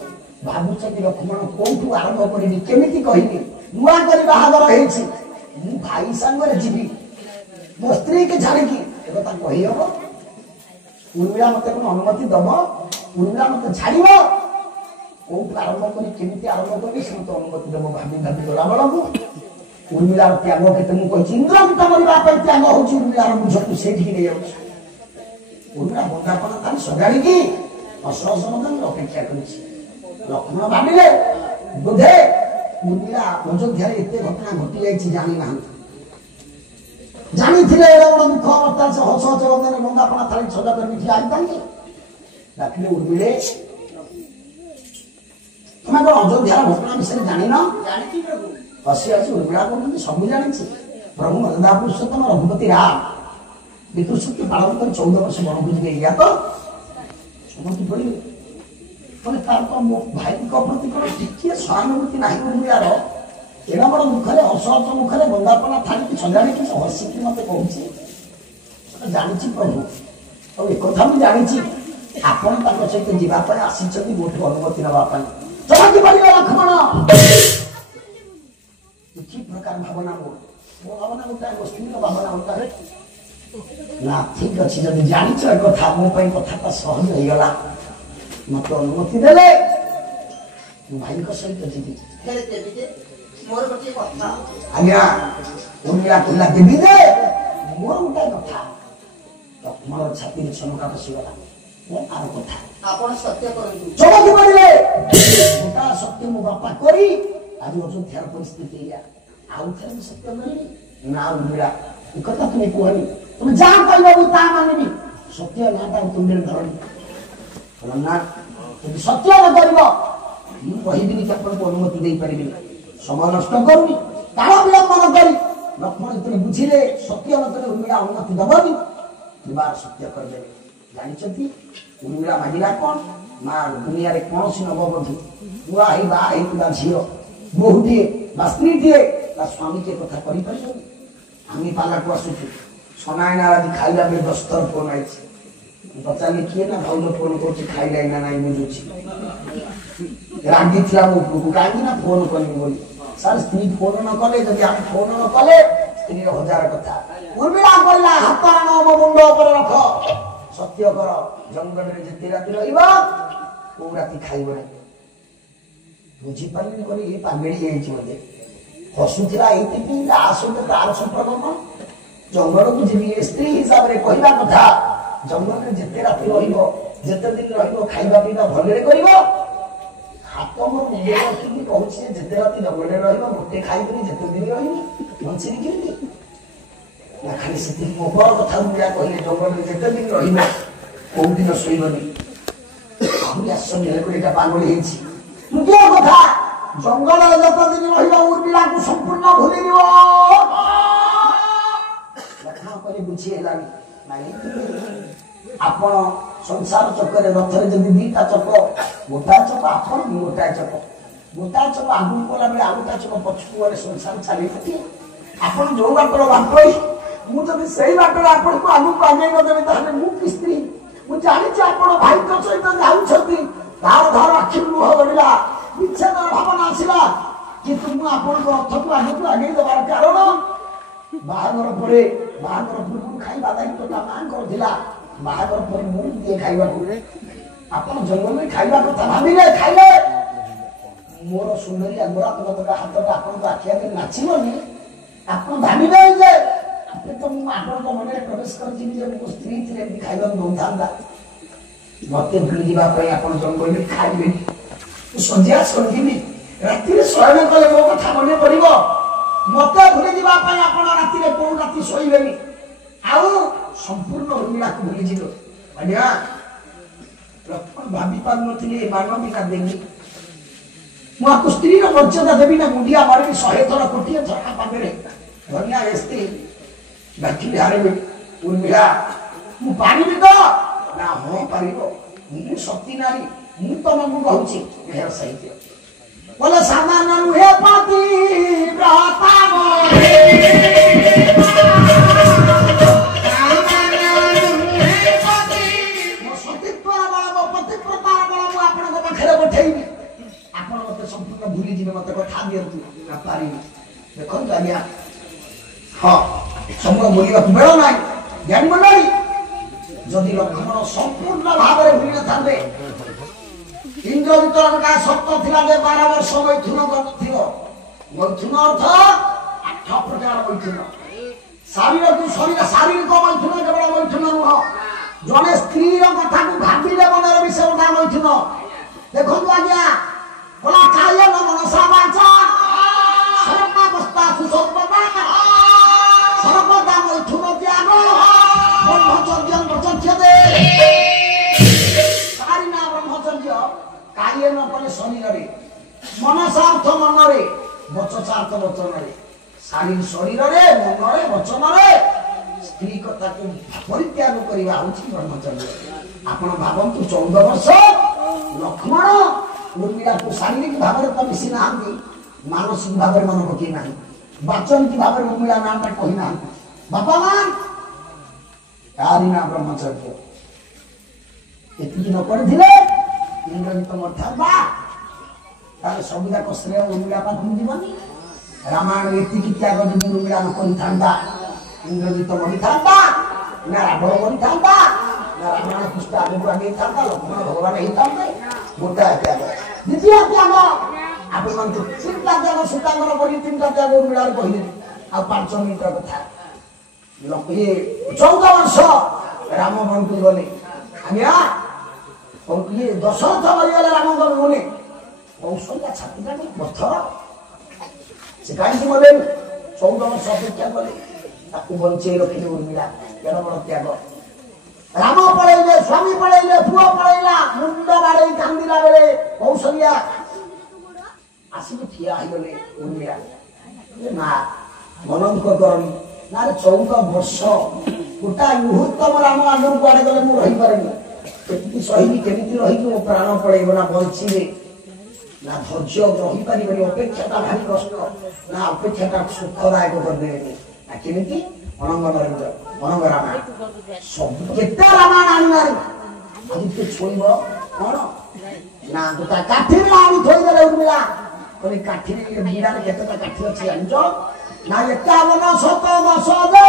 ଭାବୁଛନ୍ତି ଲକ୍ଷ୍ମଣ କୋଉଠୁ ଆରମ୍ଭ କରିବି କେମିତି କହିବି ନୂଆ କରି ବାହାଘର ହେଇଛି ମୁଁ ଭାଇ ସାଙ୍ଗରେ ଯିବି ମୋ ସ୍ତ୍ରୀକି ଛାଡ଼ିକି ଏକଥା କହିହବ ଉର୍ମିଳା ମତେ କଣ ଅନୁମତି ଦବ ଉର୍ମିଳା ମତେ ଛାଡ଼ିବ କୋଉଠୁ ଆରମ୍ଭ କରି କେମିତି ଆରମ୍ଭ କରିବି ସେ ମତେ ଅନୁମତି ଦେବ ଭାବି ଭାବି ଗଲା ବେଳକୁ ଉର୍ମିଳାର ତ୍ୟାଗ କେତେ ମୁଁ କହିଛି ଇନ୍ଦ୍ରଜିତ ମରିବା ପାଇଁ ତ୍ୟାଗ ହଉଛି ଉର୍ମିଳାର ବୁଝକୁ ସେଇଠିକି ନେଇଯାଉଛି ଉର୍ମିଳା ବନ୍ଦାପନା ତାକୁ ସଜାଡ଼ିକି ଅସହସମତାରେ ଅପେକ୍ଷା କରିଛି ଲକ୍ଷ୍ମଣ ଭାବିଲେ ବୋଧେ ଉର୍ମିଳା ଅଯୋଧ୍ୟାରେ ଏତେ ଘଟଣା ଘଟି ଯାଇଛି ଜାଣିନାହାନ୍ତି ଜାଣିଥିଲେ ଏଡ ବଡ ଦୁଃଖ ଅବସ୍ଥା ସେ ହସ ହସ ବନ୍ଧନରେ ବନ୍ଦାପନା ଥାଳି ସଜା କରିକି ଠିଆ ହେଇଥାନ୍ତି ଡାକିଲେ ଉର୍ମିଳେ ତମେ କଣ ଅଯୋଧ୍ୟାର ଘଟଣା ବିଷୟରେ ଜାଣିନ ହସି ହସି ଉର୍ମିଳା କହୁଛନ୍ତି ସବୁ ଜାଣିଛି ପ୍ରଭୁ ମର୍ଯ୍ୟାଦା ପୁରୁଷୋତ୍ତମ ରଘୁପତି ରାମ ବିତୃଶକ୍ତି ପାଳନ କରି 14 ବର୍ଷ ବଣକୁ ଯିବେ ଏଇଆ ତ ସମସ୍ତେ ପଡ଼ିବେ ମାନେ ତାର ତ ମୋ ଭାଇଙ୍କ ପ୍ରତି କଣ ଟିକିଏ ସହାନୁଭୂତି ନାହିଁ ଉର୍ମିଳାର ଏଡ ବଡ ମୁଖରେ ଅସହସ ମୁଖରେ ବନ୍ଦାପନା ଥାଳିକି ସଜାଡ଼ିକି ସେ ହସିକି ମତେ କହୁଛି ଜାଣିଛି ପ୍ରଭୁ ଆଉ ଏକଥା ମୁଁ ଜାଣିଛି ଆପଣ ତାଙ୍କ ସହିତ ଯିବା ପାଇଁ ଆସିଛନ୍ତି ମୋଠୁ ଅନୁମତି ନେବା ପାଇଁ ଚମକି ପଡ଼ିବ ଲକ୍ଷ୍ମଣ କି ପ୍ରକାର ଭାବନା ମୋ ଭାବନା ଗୋଟାଏ ମୋ ସ୍ତ୍ରୀର ଭାବନା ଗୋଟାଏ ନା ଠିକ ଅଛି ଯଦି ଜାଣିଛ ଏ କଥା ମୋ ପାଇଁ କଥାଟା ସହଜ ହେଇଗଲା ମତେ ଅନୁମତି ଦେଲେ ମୁଁ ଭାଇଙ୍କ ସହିତ ଯିବି ଆଜ୍ଞା ଉର୍ମିଳା କହିଲା ଦେବି ଯେ ମୋର ଗୋଟାଏ କଥା ଲକ୍ଷ୍ମଣର ଛାତିରେ ଚମକା ବସିଗଲା ଆର କଥା ଆପଣ ସତ୍ୟ କରନ୍ତୁ ଚମକି ପଡ଼ିଲେ ଗୋଟା ସତ୍ୟ ମୋ ବାପା କରି ଆଜି ଅଯୋଧ୍ୟାର ପରିସ୍ଥିତି ଏଇଆ ଆଉ ଥରେ ମୁଁ ସତ୍ୟ କରିବି ନା ଉର୍ମିଳା ଏ କଥା ତୁମେ କୁହନି ତୁମେ ଯାହା କହିବ ମୁଁ ତାହା ମାନିବି ସତ୍ୟ ନାଟା ତୁଣ୍ଡରେ ଧରନି ନା ଯଦି ସତ୍ୟ ନ କରିବ ମୁଁ କହିବିନି କି ଆପଣଙ୍କୁ ଅନୁମତି ଦେଇପାରିବିନି ସମୟ ନଷ୍ଟ କରୁନି କାଳ ବିଳମ୍ବ ନ କରି ଲକ୍ଷ୍ମଣ ଯେତେବେଳେ ବୁଝିଲେ ସତ୍ୟ ନ କଲେ ଉର୍ମିଳା ଅନୁମତି ଦବନି ବିବାହ ସତ୍ୟ କରିଦେବେ ଜାଣିଛନ୍ତି ଉର୍ମିଳା ମାଗିଲା କଣ ମା ଦୁନିଆରେ କୌଣସି ନବବଧୂ ନୂଆ ହେଇ ବାହା ହେଇଥିବା ଝିଅ ବୋହୂଟିଏ ବା ସ୍ତ୍ରୀଟିଏ ତା ସ୍ୱାମୀକି କଥା କରିପାରିବନି ଆମେ ପାଲାକୁ ଆସୁଛୁ ସନାଇନା ଆଜି ଖାଇଲା ବେଳେ 10 ଥର ଫୋନ ଆଇଛି ପଚାରିଲେ କିଏ ନା ଭାଉଜ ଫୋନ କରୁଛି ଖାଇଲା ନା ନାଇଁ ବୁଝୁଛି ରାଗିଥିଲା ମୋ ଉପରକୁ କାହିଁକି ନା ଫୋନ କରିବି ବୋଲି ସାର୍ ସ୍ତ୍ରୀ ଫୋନ ନ କଲେ ଯଦି ଆମେ ଫୋନ ନ କଲେ ସ୍ତ୍ରୀର 1000 କଥା ଉର୍ମିଳା କହିଲା ହାତ ଆଣ ମୋ ମୁଣ୍ଡ ଉପରେ ରଖ ସତ୍ୟ କର ଜଙ୍ଗଲରେ ଯେତେ ରାତି ରହିବ କୋଉ ରାତି ଖାଇବ ନାହିଁ ବୁଝିପାରିଲିନି କହିଲେ ଇଏ ପାଗେଳି ହେଇଛି ବୋଧେ ହସୁଥିଲା ଏଇଥିପାଇଁ ତା ସହିତ ତାର ସମ୍ପର୍କ କଣ ଜଙ୍ଗଲକୁ ଯିବି ସ୍ତ୍ରୀ ହିସାବରେ କହିବା କଥା ଜଙ୍ଗଲରେ ଯେତେ ରାତି ରହିବ ଯେତେ ଦିନ ରହିବ ଖାଇବା ପିଇବା ଭଲରେ କରିବ ହାତ ମୋ ମୁଣ୍ଡରେ ରଖିକି କହୁଛି ଯେତେ ରାତି ଜଙ୍ଗଲରେ ରହିବ ଗୋଟେ ଖାଇବିନି ଯେତେ ଦିନ ରହିବି ବଞ୍ଚିବି କେମିତି ନା ଖାଲି ସେତିକି ମୋ ବଡ କଥା ଉର୍ମିଳା କହିଲେ ଜଙ୍ଗଲରେ ଯେତେ ଦିନ ରହିବ କୋଉ ଦିନ ଶୋଇବନି ଆହୁରି ଆଶ୍ଚର୍ଯ୍ୟ ହେଲେ ଏଇଟା ପାଗଳି ହେଇଛି ତୃତୀୟ କଥା ଜଙ୍ଗଲରେ ଯେତେ ଦିନ ରହିବ ଉର୍ମିଳାକୁ ସମ୍ପୂର୍ଣ୍ଣ ଭୁଲିଯିବ ଲକ୍ଷ୍ମଣ କରି ବୁଝି ହେଲାନି ନାଇଁ ଆପଣ ସଂସାର ଚକରେ ରଥରେ ଯଦି 2ଟା ଚକ ଗୋଟାଏ ଚକ ଆପଣ ଗୋଟାଏ ଚକ ଆଗକୁ ଗଲା ବେଳେ ଆଉ ଗୋଟାଏ ଚକ ପଛକୁ ଗଲେ ସଂସାର ଚାଲିଛି ଆପଣ ଯୋଉ ବାଟର ବାଟୋଇ ମୁଁ ଯଦି ସେଇ ବାଟରେ ଆପଣଙ୍କୁ ଆଗକୁ ଆଗେଇ ନଦେବି ତାହେଲେ ମୁଁ କି ସ୍ତ୍ରୀ ମୁଁ ଜାଣିଛି ଆପଣ ଭାଇଙ୍କ ସହିତ ଯାଉଛନ୍ତି ତାର ଧର ଆଖିରୁ ଲୁହ ଗଡ଼ିଲା ବିଚ୍ଛେଦର ଭାବନା ଆସିଲା କିନ୍ତୁ ମୁଁ ଆପଣଙ୍କ ରଥକୁ ଆଗକୁ ଆଗେଇ ଦେବାର କାରଣ ବାହାଘର ପୂର୍ବରୁ ଖାଇବା ଦାୟିତ୍ୱଟା ମାଙ୍କର ଥିଲା ବାହାଘର ପରେ ମୁଁ ଦିଏ ଖାଇବାକୁ ଆପଣ ଜଙ୍ଗଲରେ ଖାଇବା କଥା ଭାବିଲେ ଖାଇଲେ ମୋର ସୁନ୍ଦରିଆ ଗୋରା ତକା ହାତଟା ଆପଣଙ୍କ ଆଖି ଆଗରେ ନାଚିବନି ଆପଣ ଭାବିବେ ଯେ ତ ମୁଁ ଆପଣଙ୍କ ମନରେ ପ୍ରବେଶ କରିଛି ଯେ ମୋ ସ୍ତ୍ରୀ ଥିଲେ ଏମିତି ଖାଇବାକୁ ଦଉଥାନ୍ତା मत भूली जावाई आप जंगल खाइबे संध्या सन्धि राति शयन कले मो कथा मन पड़ मत भूली जावाई आप राति कौ राति शोबे आउ संपूर्ण उर्मिला को भूली जीव आज्ञा लक्ष्मण भावी पार नी मानविका देवी मुझे स्त्री मर्यादा देवी ना मुंडिया मारे 100 थर कोटी झरका पाखे धनिया स्त्री बाकी हारे उर्मिला मु पानी तो ना हाँ पार मु शक्ति नारी मु तुमको कहूँ मेहर साहित्य बोले सामान नुहे पति व्रता संपूर्ण भूली जी मत कथा दिंतु पारि देखो आज्ञा हाँ समूह बोलवा बेल ना ज्ञानी मंडली जदि लक्ष्मण संपूर्ण भाव में भूली न इंद्रजितर सत्य था 12 वर्ष मैथुन मैथुन अर्थ 8 प्रकार मैथुन शारीरिक मैथुन केवल मैथुन नुह जड़े स्त्री कथा को भाविले मनर विषय उठा मैथुन देखो आज्ञा बोला काये न मनसा वाचा सर्वावस्था सुसर्वदा सर्वदा मैथुन त्याग ब्रह्मचर्य प्रचर्यते सारिना ब्रह्मचर्य काये न पले शरीर रे मनसार्थ मन रे वचसार्थ वचन रे शारीर शरीर रे मन रे वचन रे स्त्री कथा को परित्याग करवा होची ब्रह्मचर्य आपण भावंतु 14 वर्ष लक्ष्मण उर्मिला को शारीरिक भाव में तो मिसी ना मानसिक भाव में मन पकई ना वाचनिक भाव में उर्मिला नाम कही ना बापा मान कारिना ब्रह्मचर्य एति न करथिले इंद्रजित मरथाबा तार सबुदा को श्रेय उर्मिला पाख जीवनी रामायण एति त्याग जदि उर्मिला न करि थांदा इंद्रजित मरि थांदा ना रावण मरि थांदा ना रामायण कृष्ण आगे आगे थांदा लक्ष्मण भगवान ही थांदे गोटा त्याग द्वितीय त्याग आप चिंता त्याग सीतांगर बड़ी 3टा त्याग उर्मिला कहले आ 5 मिनिट कथा ये 14 वर्ष राम वन को गले आज्ञा और ये दशरथ मरिगले राम को गले कौशल्या छात्रा पत्थर से कहीं बोले 14 वर्ष अपेक्षा कले ताकू बंचे रखिले उर्मिला केन बड़ त्याग राम पळैले स्वामी पळैले पुओ पळैला मुंड बाड़े कांदिला बेले कौशल्या आसिक ठिया हो गले उर्मिला ना मनन को करनी ना 14 वर्ष गोटा मुहूर्त राम आगु कुआडे गले मु रही पारेनी केति सही केति रही मो प्राण पळैबो ना बंचीबे ना धैर्य रही पारिबनी अपेक्षाटा भारी कष्ट ना अपेक्षाटा सुखदायक कर देबे ना केमिति अनंग नरेंद्र अनंग रामायण सब केते रामायण आनिनारी आज तो छोइबो कोन ना गोटा काठी में आनी थोई देले उर्मिला कोनी काठी रे बीड़ा रे केतेटा काठी अछि अंजो ना 51 शत दश दे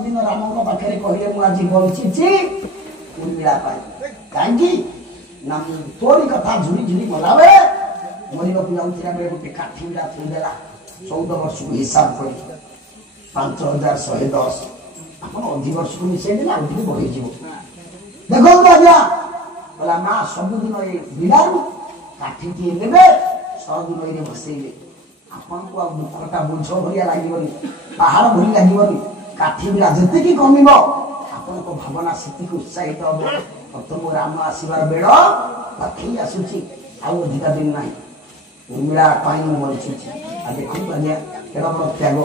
दिन राम पाखे कहले मुझे बंची उर्मिला कहीं ना तोरी कथा झुरी झुरी गला बेले मरवा जाऊला बेले गोटे काठीटा थोदेला 14 वर्ष को हिसाब कर 5110 आप अधिक वर्ष को मिसई देला अधिक बढ़ी देखो आज्ञा बोला माँ सबुदिन ये बिलारू काठी टे देवे 100 दिन ये बसैले आपन को मुखटा बुझ भरिया लगे पहाड़ भरी लगे काठी बिला जितकी कमिब आपण को भावना सेति उत्साहित हम प्रथम राम आसबार बेड़ पाखी आसुची आउ अधिक दिन ना उर्मिला मरीचुची आ देखो आज्ञा केड़ा बड़ त्याग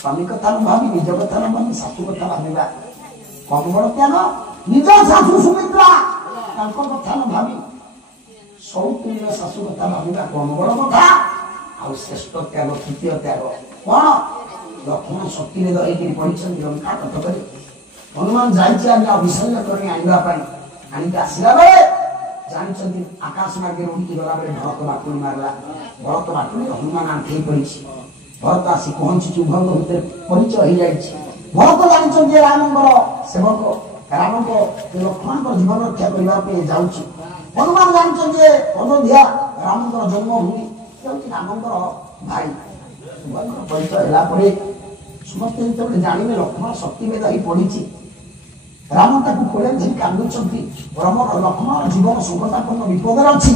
स्वामी कथा न भावी निज कथा न भावी सासू कथा भाविबा कम बड़ त्याग निज सासू सुमित्रा कथा न भावी सौतुल्य सासू कथा भाविबा कम बड़ कथा आ श्रेष्ठ त्याग तृतीय त्याग कौन लक्ष्मण शक्ति ने दही पढ़ी लंका कटक हनुमान जाइए अभिषेक कर आसला बेले ଜାଣିଛନ୍ତି ଆକାଶ ମାର୍ଗରେ ଉଡ଼ିକି ଗଲାବେଳେ ଭରତ ବାଟୁଳି ମାରିଲା। ଭରତ ବାଟୁଳି ହନୁମାନ ଆଣ୍ଠେଇ ପଡ଼ିଛି। ଭରତ ଆସି ପହଞ୍ଚିଛି, ଉଭୟଙ୍କ ଭିତରେ ପରିଚୟ ହେଇଯାଇଛି। ଭରତ ଜାଣିଛନ୍ତି ରାମଙ୍କର ସେବକ, ରାମଙ୍କ ଲକ୍ଷ୍ମଣଙ୍କର ଜୀବନ ରକ୍ଷା କରିବା ପାଇଁ ଯାଉଛି। ହନୁମାନ ଜାଣିଛନ୍ତି ଯେ ଅଯୋଧ୍ୟା ରାମଙ୍କର ଜନ୍ମଭୂମି, ହେଉଛି ରାମଙ୍କର ଭାଇ। ଉଭୟଙ୍କର ପରିଚୟ ହେଲା ପରେ ସମସ୍ତେ ଯେତେବେଳେ ଜାଣିଲେ ଲକ୍ଷ୍ମଣ ଶକ୍ତିଭେଦ ହେଇ ପଡ଼ିଛି, ରାମ ତାକୁ କୋଳରେ ଧରି କାନ୍ଦୁଛନ୍ତି। ଲକ୍ଷ୍ମଣର ଜୀବନ ସଂକଟାପନ୍ନ ବିପଦରେ ଅଛି।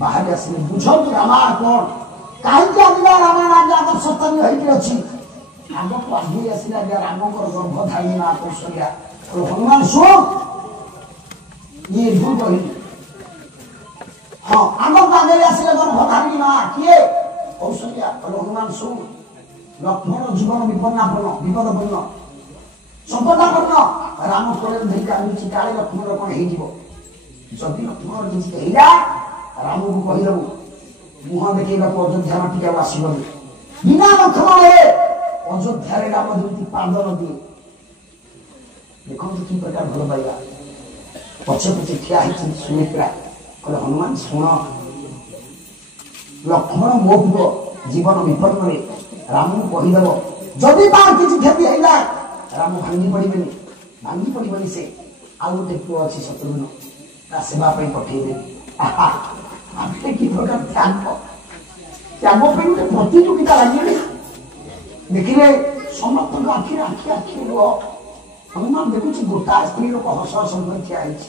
ବାହାରି ଆସିଲେ, ବୁଝନ୍ତୁ ରାମାୟଣ କଣ, କାହିଁକି ଆଜିକା ରାମାୟଣ ଆଜି ଆଦର୍ଶ ସ୍ଥାନୀୟ ହେଇକି ଅଛି। ଆଗକୁ ଆଗେଇ ଆସିଲା ଆଜ୍ଞା ରାମଙ୍କର ଗର୍ଭଧାରିଣୀ ମା କୌଶଲ୍ୟା। ହନୁମାନ ଶୁଣ, ଇଏ ଭୁଲ କହିଲି। ହଁ, ଆଗକୁ ଆଗେଇ ଆସିଲେ ଗର୍ଭଧାରିଣୀ ମା କିଏ? କୌଶଲ୍ୟା। ହନୁମାନ ଶୁଣ, ଲକ୍ଷ୍ମଣର ଜୀବନ ବିପଦପୂର୍ଣ୍ଣ ସଂକଟାପନ୍ନ। ରାମ କୋଳରେ ଧରି କାନ୍ଦୁଛି, କାଳେ ଲକ୍ଷ୍ମଣର କଣ ହେଇଯିବ। ଯଦି ଲକ୍ଷ୍ମଣର କିଛି ହେଇଲା, ରାମକୁ କହିଦେବୁ ମୁହଁ ଦେଖେଇବାକୁ ଅଯୋଧ୍ୟା ମାଟିକି ଆଉ ଆସିବନି। ବିନା ଲକ୍ଷ୍ମଣରେ ଅଯୋଧ୍ୟାରେ ରାମ ଯେମିତି ପାଦ ନଦିଏ। ଦେଖନ୍ତୁ କି ପ୍ରକାର ଭଲ ପାଇବା। ପଛେ ପଛେ ଠିଆ ହେଇଛି ସୁମିତ୍ରା। କହିଲେ ହନୁମାନ ଶୁଣ, ଲକ୍ଷ୍ମଣ ମୋ ପୁଅ, ଜୀବନ ବିପନ୍ନରେ ରାମକୁ କହିଦେବ, ଯଦି ତାର କିଛି କ୍ଷତି ହେଇଲା ରାମ ଭାଙ୍ଗି ପଡ଼ିବନି। ସେ ଆଉ ଗୋଟେ ପୁଅ ଅଛି ଶତ୍ରୁଘ୍ନ, ତା ସେବା ପାଇଁ ପଠେଇବେ। କି ପ୍ରକାର ତ୍ୟାଗ ପାଇଁ ଗୋଟେ ପ୍ରତିଯୋଗିତା ଲାଗିଲେ। ଦେଖିଲେ ସମସ୍ତଙ୍କ ଆଖି ଲୁହ। ହନୁମାନ ଦେଖୁଛି ଗୋଟାଏ ସ୍ତ୍ରୀ ଲୋକ ହସ ହସ କରି ଠିଆ ହେଇଛି।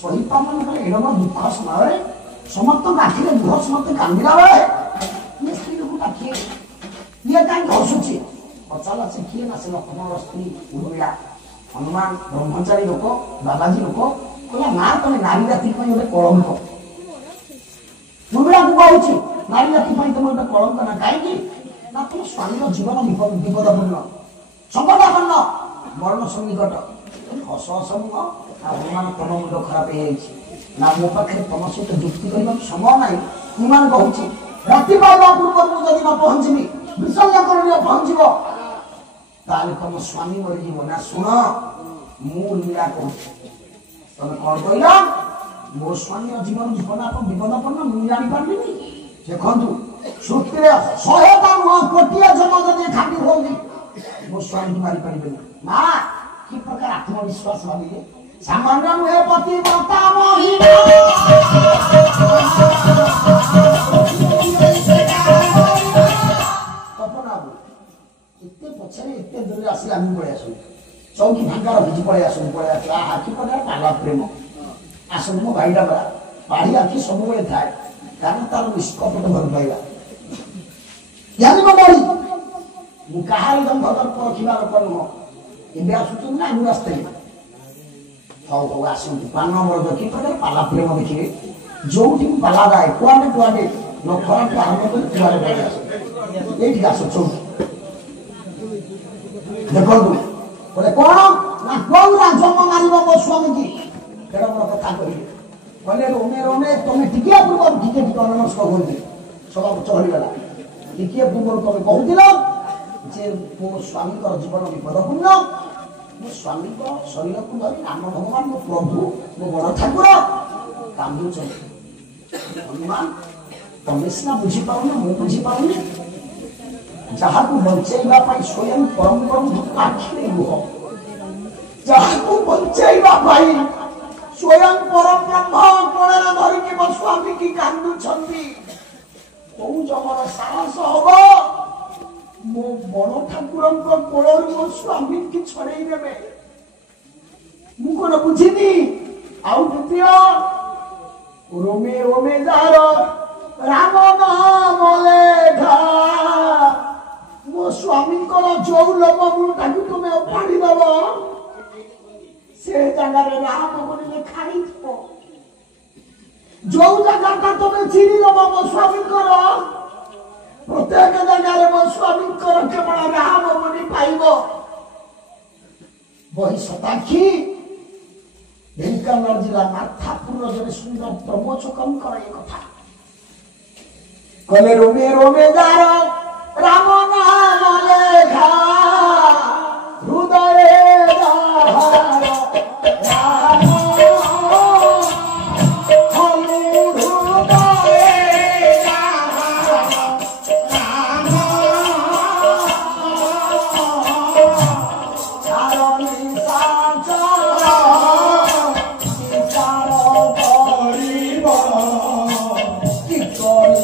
ସହିପାରୁନଙ୍କର ଏଡ଼ମ ଦୁଃଖ ସମୟରେ ସମସ୍ତଙ୍କ ଆଖିରେ ଲୁହ, ସମସ୍ତେ କାନ୍ଦିଲା ବେଳେ ଇଏ ସ୍ତ୍ରୀ ଲୋକଟା କିଏ? ଇଏ କାହିଁକି ହସୁଛି? ପଚାରିଲା ସେ କିଏ? ନା ସେ ଲକ୍ଷ୍ମଣର ସ୍ତ୍ରୀ ଉର୍ମିଳା। ହନୁମାନ ବ୍ରହ୍ମଚାରୀ ଲୋକ, ବାବାଜୀ ଲୋକ, କହିଲା ନା ତମେ ନାରୀ ଜାତି ପାଇଁ ଗୋଟେ କଳଙ୍କ। ଉର୍ମିଳାକୁ କହୁଛି ନାରୀ ଜାତି ପାଇଁ ତମେ ଗୋଟେ କଳଙ୍କ। ନା କାହିଁକି? ନା ତମ ସ୍ୱାମୀର ଜୀବନ ବିପଦପୂର୍ଣ୍ଣ ସଂକଟାପନ୍ନ, ମରଣ ସନ୍ନିକଟ। ହସ ହସ ନୁହଁ। ହନୁମାନ ତମ ମୁଣ୍ଡ ଖରାପ ହେଇଯାଇଛି। ନା ମୋ ପାଖରେ ତମ ସହିତ ଯୁକ୍ତି କରିବାକୁ ସମୟ ନାହିଁ। ହନୁମାନ କହୁଛି ରାତି ପାଇବା ପୂର୍ବରୁ ମୁଁ ଯଦି ନ ପହଞ୍ଚିବି, ବିଷଲ୍ୟକରଣୀୟ ପହଞ୍ଚିବ, ତାହେଲେ ତମ ସ୍ୱାମୀ ମରିଯିବ। ନା ଶୁଣ, ମୁଁ ଉର୍ମିଳା କହୁଛି, ତମେ କଣ କହିଲ? ମୋ ସ୍ୱାମୀର ଜୀବନ ବିପଦପନ୍ନ ମୁଁ ଜାଣିପାରିଲିନି। ଦେଖନ୍ତୁ ସୃଷ୍ଟିରେ 100ଟା ନୁହଁ, କୋଟିଏ ଜନ୍ମ ଯଦି ଖାଟି ହୁଅନ୍ତି ମୋ ସ୍ୱାମୀକୁ ମାରିପାରିବେନି। ମା କି ପ୍ରକାର ଆତ୍ମବିଶ୍ୱାସ ଭାବିଲେ। ସାମାନ୍ୟ ନୁହେଁ ପତିବ୍ରତା ମହିମା, ଏତେ ପଛରେ ଏତେ ଦୂରରେ ଆସିଲେ ଆମେ ପଳେଇ ଆସୁ, ଚୌକି ଭାଙ୍ଗାର ଭିଜି ପଳେଇ ଆସୁ। ଆଖି ପ୍ରକାର ପାଲା ପ୍ରେମ। ଆସନ୍ତୁ ମୋ ଭାଇଟା ପରା, ପାଢି ଆଖି ସବୁବେଳେ ଥାଏ, କାରଣ ତାର ନିଷ୍କପଟ ଭଲ ପାଇବା। ମୁଁ କାହାରି ଦମ୍ଭଦର୍ପ ରଖିବା ଲୋକ ନୁହଁ। ଏବେ ଆସୁଛନ୍ତି ନା ଆଗରୁ ଆସିଥିଲେ? ହଉ ଆସନ୍ତୁ। ପାନ ମରଦ କି ପ୍ରକାର ପାଲା ପ୍ରେମ ଦେଖିବେ। ଯୋଉଠି ପାଲା ଯାଏ କୁଆଡେ ନଖରାଠୁ ଆରମ୍ଭ କରି କୁଆଡେ ଆସ, ଏଇଠିକି ଆସ ଚୌକି। ଦେଖନ୍ତୁ କହିଲେ କଣ ନା କୋଉ ରାଜମ ମାରିବ ମୋ ସ୍ୱାମୀ କି? କେଡ ବଡ କଥା କହିଲେ। କହିଲେ ରୋମେ ତମେ ଟିକିଏ ପୂର୍ବରୁ ଟିକେ ଅନମସ୍କ ହୁଅନ୍ତି। ସଭା ଚଳିଗଲା। ଟିକିଏ ପୂର୍ବରୁ ତମେ କହୁଥିଲ ଯେ ମୋ ସ୍ୱାମୀଙ୍କର ଜୀବନ ବିପଦପୂର୍ଣ୍ଣ, ମୋ ସ୍ୱାମୀଙ୍କ ଶରୀରକୁ ଧରି ରାମ ଭଗବାନ ମୋ ପ୍ରଭୁ, ମୋ ବଡ ଠାକୁର କାନ୍ଦୁଛନ୍ତି। ହନୁମାନ ତମେ ସିନା ବୁଝିପାରୁନ, ମୁଁ ବୁଝିପାରୁନି। ଯାହାକୁ ବଞ୍ଚେଇବା ପାଇଁ ସ୍ୱୟଂ ପରମ ପ୍ରଭୁ ଆଖିରେ ଲୁହ, ଯାହାକୁ ବଞ୍ଚେଇବା ପାଇଁ ସ୍ୱୟଂ ପରମ ବ୍ରହ୍ମ କୋଳରେ ଧରିକି ମୋ ସ୍ୱାମୀ କି କାନ୍ଦୁଛନ୍ତି। କୋଉ ଜମର ସାହସ ହବ ମୋ ବଡ ଠାକୁରଙ୍କ କୋଳରୁ ମୋ ସ୍ୱାମୀ କି ଛଡେଇ ଦେବେ? ମୁଁ କଣ ବୁଝିନି? ଆଉ ଦ୍ୱିତୀୟ ରୋମେ ଯାହାର ରାମ ନାମ ଲେଖା, ମୋ ସ୍ୱାମୀଙ୍କର ଯୋଉ ଲୋମ ମୂଳଟାକୁ ତୁମେ ଉପାଡ଼ି ଦବ, ସେ ଜାଗାରେ ରାମ ବୋଲି ଲେଖା ହେଇଥିବ। ଯୋଉ ଜାଗାଟା ତମେ ଚିରିଦବ ମୋ ସ୍ୱାମୀଙ୍କର, ପ୍ରତ୍ୟେକ ଜାଗାରେ ମୋ ସ୍ୱାମୀଙ୍କର କେବଳ ରାମ ବୋଲି ପାଇବ। ବହି ଶତାକ୍ଷୀ ଢେଙ୍କାନାଳ ଜିଲ୍ଲା ମାର୍ଥାପୁରର ଜଣେ ସୁନ୍ଦର ପ୍ରବଚକଙ୍କର ଏ କଥା କହିଲେ। ରୋମେ ଯାର ରାମ ନାମ ଲେଖା, ହୃଦୟରେ ରାମ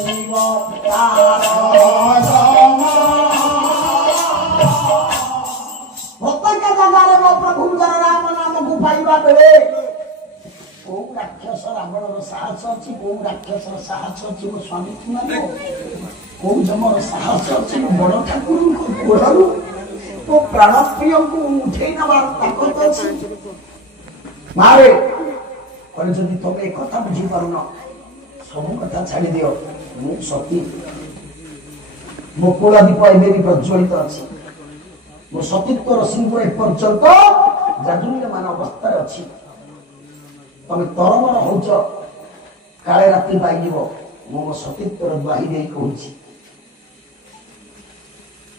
ପ୍ରତ୍ୟେକ ଜାଗାରେ ମୋ ପ୍ରଭୁଙ୍କର ରାମ ନାମକୁ ପାଇବା ବେଳେ କୋଉ ରାକ୍ଷସ ରାବଣର ସାହସ ଅଛି, କୋଉ ରାକ୍ଷସର ସାହସ ଅଛି ମୋ ସ୍ୱାମୀ କୋଉ ଜମର ସାହସ ଅଛି ମୋ ବଡ ଠାକୁରଙ୍କ ଗୋଡରୁ ମୋ ପ୍ରାଣ ପ୍ରିୟଙ୍କୁ ଉଠେଇ ନେବାର ତାକତ ଅଛି। ମାରେ କହିଲେ ଯଦି ତମେ ଏ କଥା ବୁଝିପାରୁନ ସବୁ କଥା ଛାଡି ଦିଅ। ମୁଁ ସତୀ, ମୋ କୁଳଦୀପ ଏବେ ବି ପ୍ରଜ୍ୱଳିତ ଅଛି, ମୋ ସତୀତ୍ୱର ସିଂହ ଏପର୍ଯ୍ୟନ୍ତ ଜାଜୁଲ୍ୟମାନ ଅବସ୍ଥାରେ ଅଛି। ତମେ ତରମର ହଉଛ କାଳେ ରାତି ପାଇଯିବ। ମୁଁ ମୋ ସତୀତ୍ୱର ଦ୍ୱାହି ଦେଇ କହୁଛି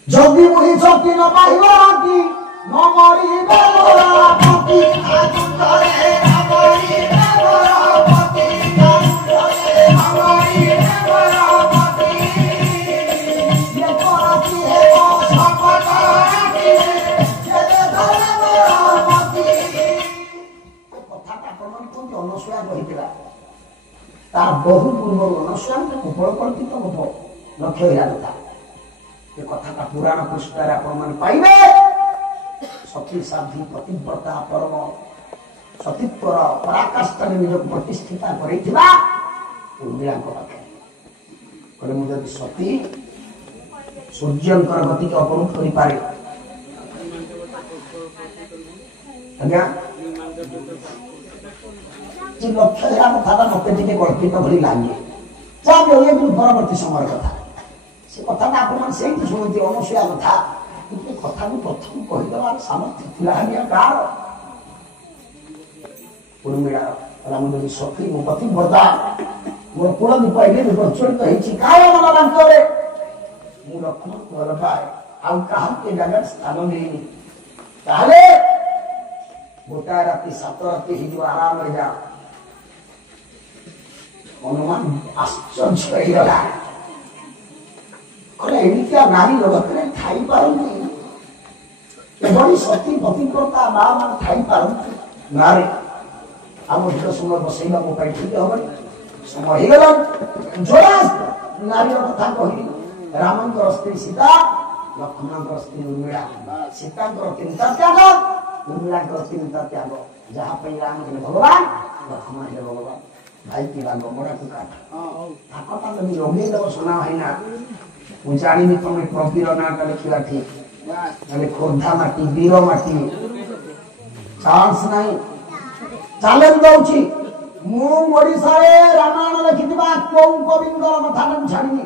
ଯଦି ମୁହିଁ ସତୀ ନ ପାଇବ ରାତି ନ ମରିବେ ପତି ଅନସୁୟା କହିଥିଲା ତାର ବହୁ ପୂର୍ବରୁ ଅନସୁୟାଙ୍କ କୁପଳ କଳ୍ପିତ ଗପ ଲକ୍ଷ୍ୟ ହେଲା କଥା। ଏ କଥାଟା ପୁରାଣ ପୃଷ୍ଠାରେ ଆପଣମାନେ ପାଇବେ। ସତୀ ସାଧ୍ୱୀ ପ୍ରତିବ୍ରତା ପରମ ସତୀତ୍ୱର ପରାକାଷ୍ଠାରେ ନିଜକୁ ପ୍ରତିଷ୍ଠିତା କରେଇଥିବା ଉର୍ମିଳାଙ୍କ ପାଖରେ କହିଲେ ମୁଁ ଯଦି ସତୀ ସୂର୍ଯ୍ୟଙ୍କର ଗତିକୁ ଅବରୋଧ କରିପାରେ ଆଜ୍ଞା ଲକ୍ଷ୍ୟ ହେଲା କଥାଟା ମତେ ଟିକେ କଳ୍ପିତ ଭଳି ଲାଗେ। ଯାହା ବି ହୁଏ କିନ୍ତୁ ପରବର୍ତ୍ତୀ ସମୟର କଥା ସେ କଥାଟା ଆପଣମାନେ ସେଇଠି ଶୁଣନ୍ତି ଅନସୁୟା କଥା। କିନ୍ତୁ କଥାକୁ ପ୍ରଥମ କହିଦେବାର ସାମର୍ଥ୍ୟ ଥିଲା କାହାର? ଉର୍ମିଳାର। ମୁଁ ଯଦି ସତୀ ମୋ ପତିବ୍ରତା ମୋର କୁଳଦୀପ ଏବେ ପ୍ରଚଳିତ ହେଇଛି କାହାର ମନ ବାଙ୍କରେ ମୁଁ ଲକ୍ଷ୍ମଣକୁ ଭଲ ପାଏ ଆଉ କାହାକୁ ଏ ଜାଗାରେ ସ୍ଥାନ ଦେଇନି। ତାହେଲେ ଗୋଟାଏ ରାତି 7 ରାତି ହେଇଯିବ ଆରାମରେ ଯା। ହନୁମାନ ଆଶ୍ଚର୍ଯ୍ୟ ହେଇଗଲା। କହିଲେ ଏମିତିଆ ନାରୀ ଜଗତରେ ଥାଇପାରନ୍ତି, ଏଭଳି ସତୀ ପତିବ୍ରତା ମା ମାନେ ଥାଇପାରନ୍ତି ନାରୀ। ଆମ ଝିଅ ସମୟ ବସେଇବା ମୋ ପାଇଁ ଠିକ ହବନି, ସମୟ ହେଇଗଲାଣି। ଜୋରା ନାରୀର କଥା କହିଲି। ରାମଙ୍କର ସ୍ତ୍ରୀ ସୀତା, ଲକ୍ଷ୍ମଣଙ୍କର ସ୍ତ୍ରୀ ଉର୍ମିଳା। ସୀତାଙ୍କର 3ଟା ତ୍ୟାଗ, ଉର୍ମିଳାଙ୍କର 3ଟା ତ୍ୟାଗ। ଯାହା ପାଇଁ ରାମ ହେଲେ ଭଗବାନ, ଲକ୍ଷ୍ମଣ ହେଲେ ଭଗବାନ। ଭାଇ କି ରାଗ ମରାକୁ କାଠ ତାକଟା ଯଦି ଲଗେଇଦେବ ସୁନା ଭାଇନା ମୁଁ ଜାଣିବି ତମେ ପ୍ରବୀର ନାଁଟା ଲେଖିବା ଠିକ, ନହେଲେ ଖୋର୍ଦ୍ଧା ମାଟି ବୀର ମାଟି ଚାନ୍ସ ନାହିଁ। ଚ୍ୟାଲେଞ୍ଜ ଦଉଛି ମୁଁ ଓଡ଼ିଶାରେ ରାମାୟଣ ଲେଖିଥିବା କୋଉ କବିଙ୍କର କଥାଟା ମୁଁ ଛାଡ଼ିନି।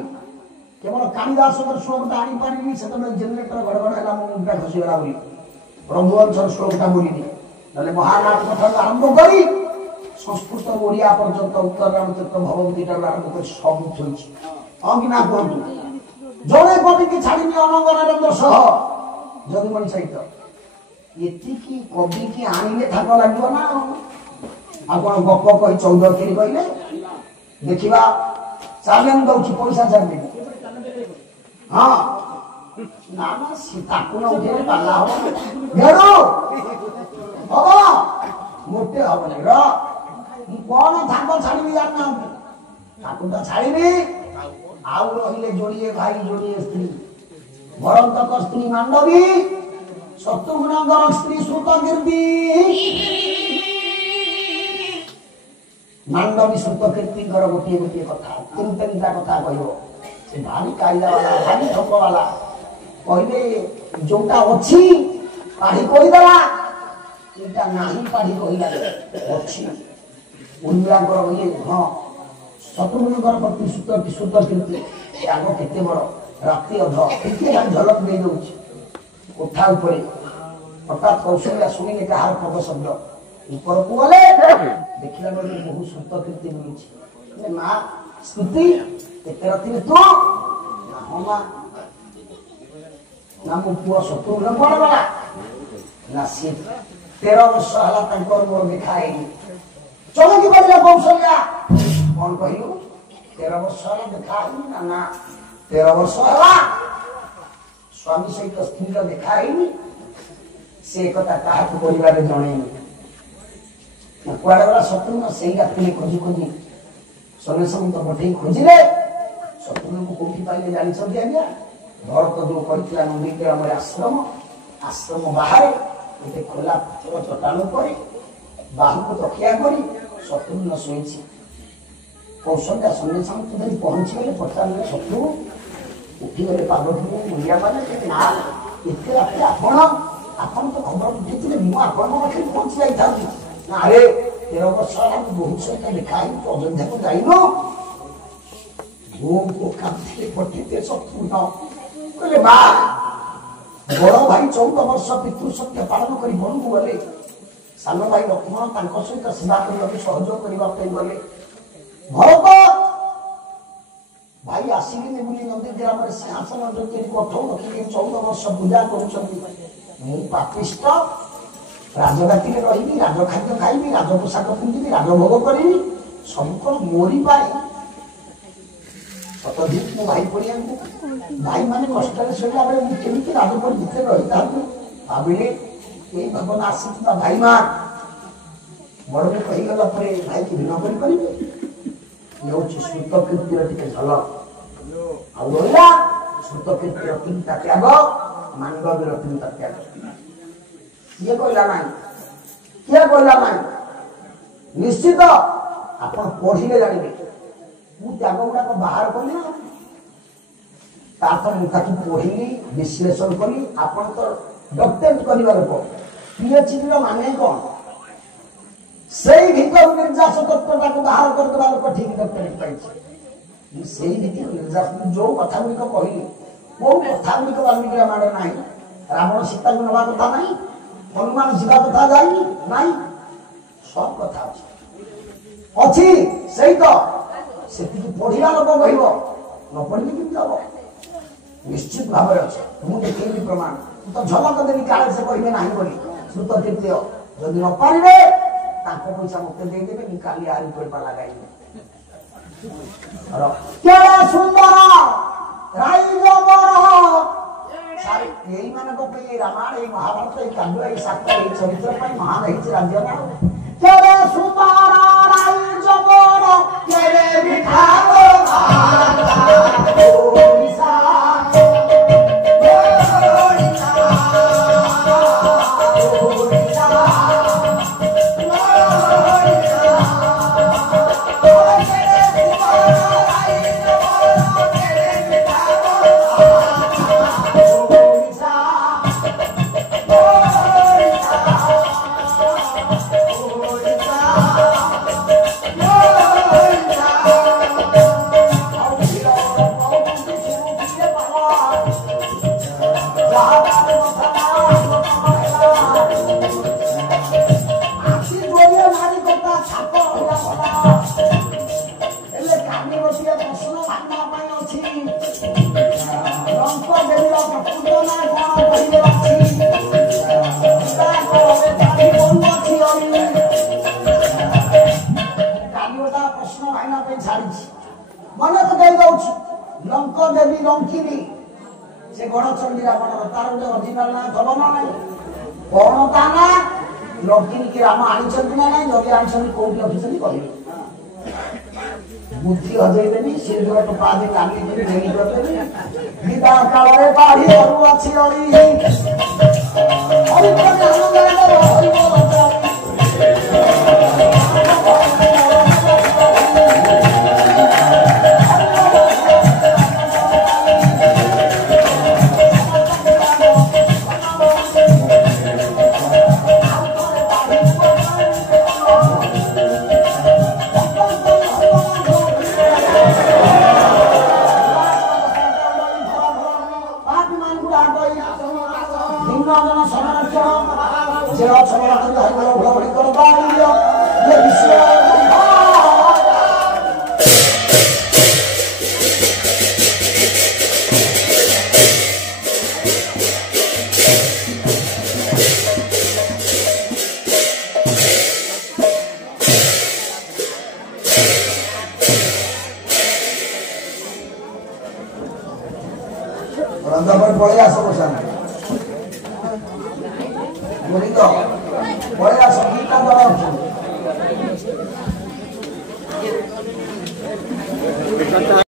କେବଳ କାଳିଦାସଙ୍କର ଶ୍ଲୋକଟା ଆଣିପାରିନି। ସେତେବେଳେ ଜେନେରେଟର ଗଡ଼ଗଡ଼ ହେଲା ମୋ ମୁଣ୍ଡଟା ଖସିଗଲା ବୋଲି ରଘୁବଂଶର ଶ୍ଲୋକଟା ବୋଲିନି। ନହେଲେ ମହାଭାରତ ଠାରୁ ଆରମ୍ଭ କରି ସଂସ୍କୃତ ଓଡ଼ିଆ ପର୍ଯ୍ୟନ୍ତ ଉତ୍ତର ରାମଚରିତ ଭଗବତୀ ଠାରୁ ଆରମ୍ଭ କରି ସବୁ ଥୋଇଛି। ହଁ କି ନା କୁହନ୍ତୁ? ଜଣେ କବିକି ଛାଡ଼ିନି ଅନଙ୍ଗ ନରେନ୍ଦ୍ର ସହ ଯଦୁମଣି ସହିତ। ଏତିକି କବିକି ଆଣିଲେ ଥାକ ଲାଗିବ ନା। ଆଉ କଣ ଗପ କହି 14 ଅକ୍ଷରୀ କହିଲେ ଦେଖିବା। ଚ୍ୟାଲେଞ୍ଜ ଦଉଛି ପଇସା ଛାଡ଼ିଦେବି। ହଁ ନା ନା ତାକୁ ନ ଉଠେଇଲେ ପାଲା ହବ ଭେଡୁ ହବ ମୋଟେ ହବନି। ର ମୁଁ କଣ ଥାକ ଛାଡ଼ିବି ଜାଣିନାହାନ୍ତି। ତାକୁ ତ ଛାଡ଼ିବି। ଆଉ ରହିଲେ ଯୋଡ଼ିଏ ଭାଇ ଯୋଡ଼ିଏ ସ୍ତ୍ରୀ। ଭରତଙ୍କ ସ୍ତ୍ରୀ ମାଣ୍ଡବୀ, ଶତ୍ରୁଘ୍ନଙ୍କର ସ୍ତ୍ରୀ ଶ୍ରୁତକୀର୍ତ୍ତି। ମାଣ୍ଡବୀ ଶ୍ରୁତକୀର୍ତ୍ତିଙ୍କର ଗୋଟିଏ ଗୋଟିଏ କଥା 3-3ଟା କଥା କହିବ। ସେ ଭାରି କାଇଦା ବାଲା, ଭାରି ଠକ ବାଲା। କହିଲେ ଯୋଉଟା ଅଛି ପାଢି କହିଦେଲା, ଏଇଟା ନାହିଁ ପାଢି କହିଲା ଅଛି। ଉର୍ମିଳାଙ୍କର କହିଲେ ହଁ ଶତ୍ରୁଘ୍ନଙ୍କର ପ୍ରତି ଶ୍ରୁତକୀର୍ତ୍ତି ତ୍ୟାଗ କେତେ ବଡ। ରାତି ଅଧ ଟିକେ ଝଲକ ଦେଇ ଦଉଛି କୋଠା ଉପରେ। ହଠାତ୍ କୌଶଲ୍ୟା ଶୁଣିଲେ କାହାର ପଦ ଶବ୍ଦ। ଉପରକୁ ଗଲେ ଦେଖିଲା ବେଳେ ବହୁ ଶ୍ରୁତକୀର୍ତ୍ତି ମିଳୁଛି। ମା ସ୍ମୃତି କେତେ ରାତିରେ ତୁ? ହଁ ମା। ନା ମୋ ପୁଅ ଶତ୍ରୁଘ୍ନ କୁଆଡେ ଗଲା? ନା ସିଏ 13 ବର୍ଷ ହେଲା ତାଙ୍କର ମୋର ଦେଖା ହେଇନି। ଚମକି ପଡ଼ିଲା କୌଶଲ୍ୟା। କଣ କହିଲୁ? 13 ବର୍ଷ ହେଲା ଦେଖା ହେଇନି? ନା ନା 13 ବର୍ଷ ହେଲା ସ୍ୱାମୀ ସହିତ ସ୍ତ୍ରୀର ଦେଖା ହେଇନି। ସେ କଥା କାହାକୁ ପରିବାରରେ ଜଣେଇନି। କୁଆଡେ ଗଲା ଶତ୍ରୁଘ୍ନ? ସେଇ ରାତିରେ ଖୋଜି ଖୋଜି ସନ୍ନ୍ୟାସମନ୍ତ ପଠେଇ ଖୋଜିଲେ शत्रु को कोठी पाइले जानि छथि आज्ञा भरत जो कहितला नंदी के हमर आश्रम बाहर एते खोला पत्थर चट्टान पर बाहु को तकिया करी शत्रु न सोइछि कौशल्या संगे संगे धरी पहुंची गले पचारे शत्रु उठी गले पार्वती मुंडिया माने ना इतने रात आपण तो खबर बुझे मु आपण पाखे पहुंची जाई था अरे 13 वर्ष बहुत सहित लिखाई तो अयोध्या को जाइनो वो कांति पट्टी शत्रु न कहले बा बड़ भाई 14 वर्ष पितृ सत्य पालन कर वन को गले सान भाई लक्ष्मण सहित सेवा करने सहयोग करने गले भरत भाई आसिले बुली नदी ग्राम सिंहासन जो कठौ रखिक 14 वर्ष पूजा कर पापिष्ट राजगाती रही राजखाद्य खाइबी राजपोषाक पिंधि राजभोग करी सब कौन मोरी पाए शतधिक मो भाई पड़िया भाई मैंने कष्ट शोला बेले मुझे राजपुर भितर रही था भाविले यही भगवान आसी भाई माँ बड़ में कहीगला भाई की भिन्न कर श्रुतकीर्तिर झल आला श्रुतकीर्तिर 3टा त्याग मांडवीर 3टा त्याग किए कहला ना निश्चित आप पढ़े जानवे मु त्याग गुड़ा बाहर कली ना पढ़ी विश्लेषण करी आप तो डॉक्टरेट करवा लोक पीएचडी माने कौन से भीतर निर्जास तत्वटा को बाहर करदे लोक ठीक डॉक्टरेट पाई से भीतर निर्जास जो कथा गुड़िक कहली कौ कथा गुड़िक वाल्मीकि रामायण ना रावण सीता को नवा कथा ना हनुमान जीवा कथा जाइनी ना सब कथा अच्छी सही तो से पढ़ा लोक कह न पढ़ी कि हम निश्चित भाव मुझे देखी प्रमाण तो झलक देवी काले से कहे ना बोली श्रुतकीर्ति जदि न पारे पैसा मत देदेवे काली आरी पैसा लगाई सुंदर यही मानक रामायण महाभारत काव्य शास्त्र चरित्र महान राज्य ना सुंदर मन तो कही दौर लंक देवी लंकिनी से गणचंडी रावण तार गोटे अधिकार ना थब ना ना कौन ता ना लंकिनी की राम आनी ना ना जब आनी कौटी अच्छी कह बुद्धि हजेदेवी से जो तो पादे काली देवी करदेवी विदा काल बाढ़ी अरु अच्छी पड़े आस बसा पड़े आस गीता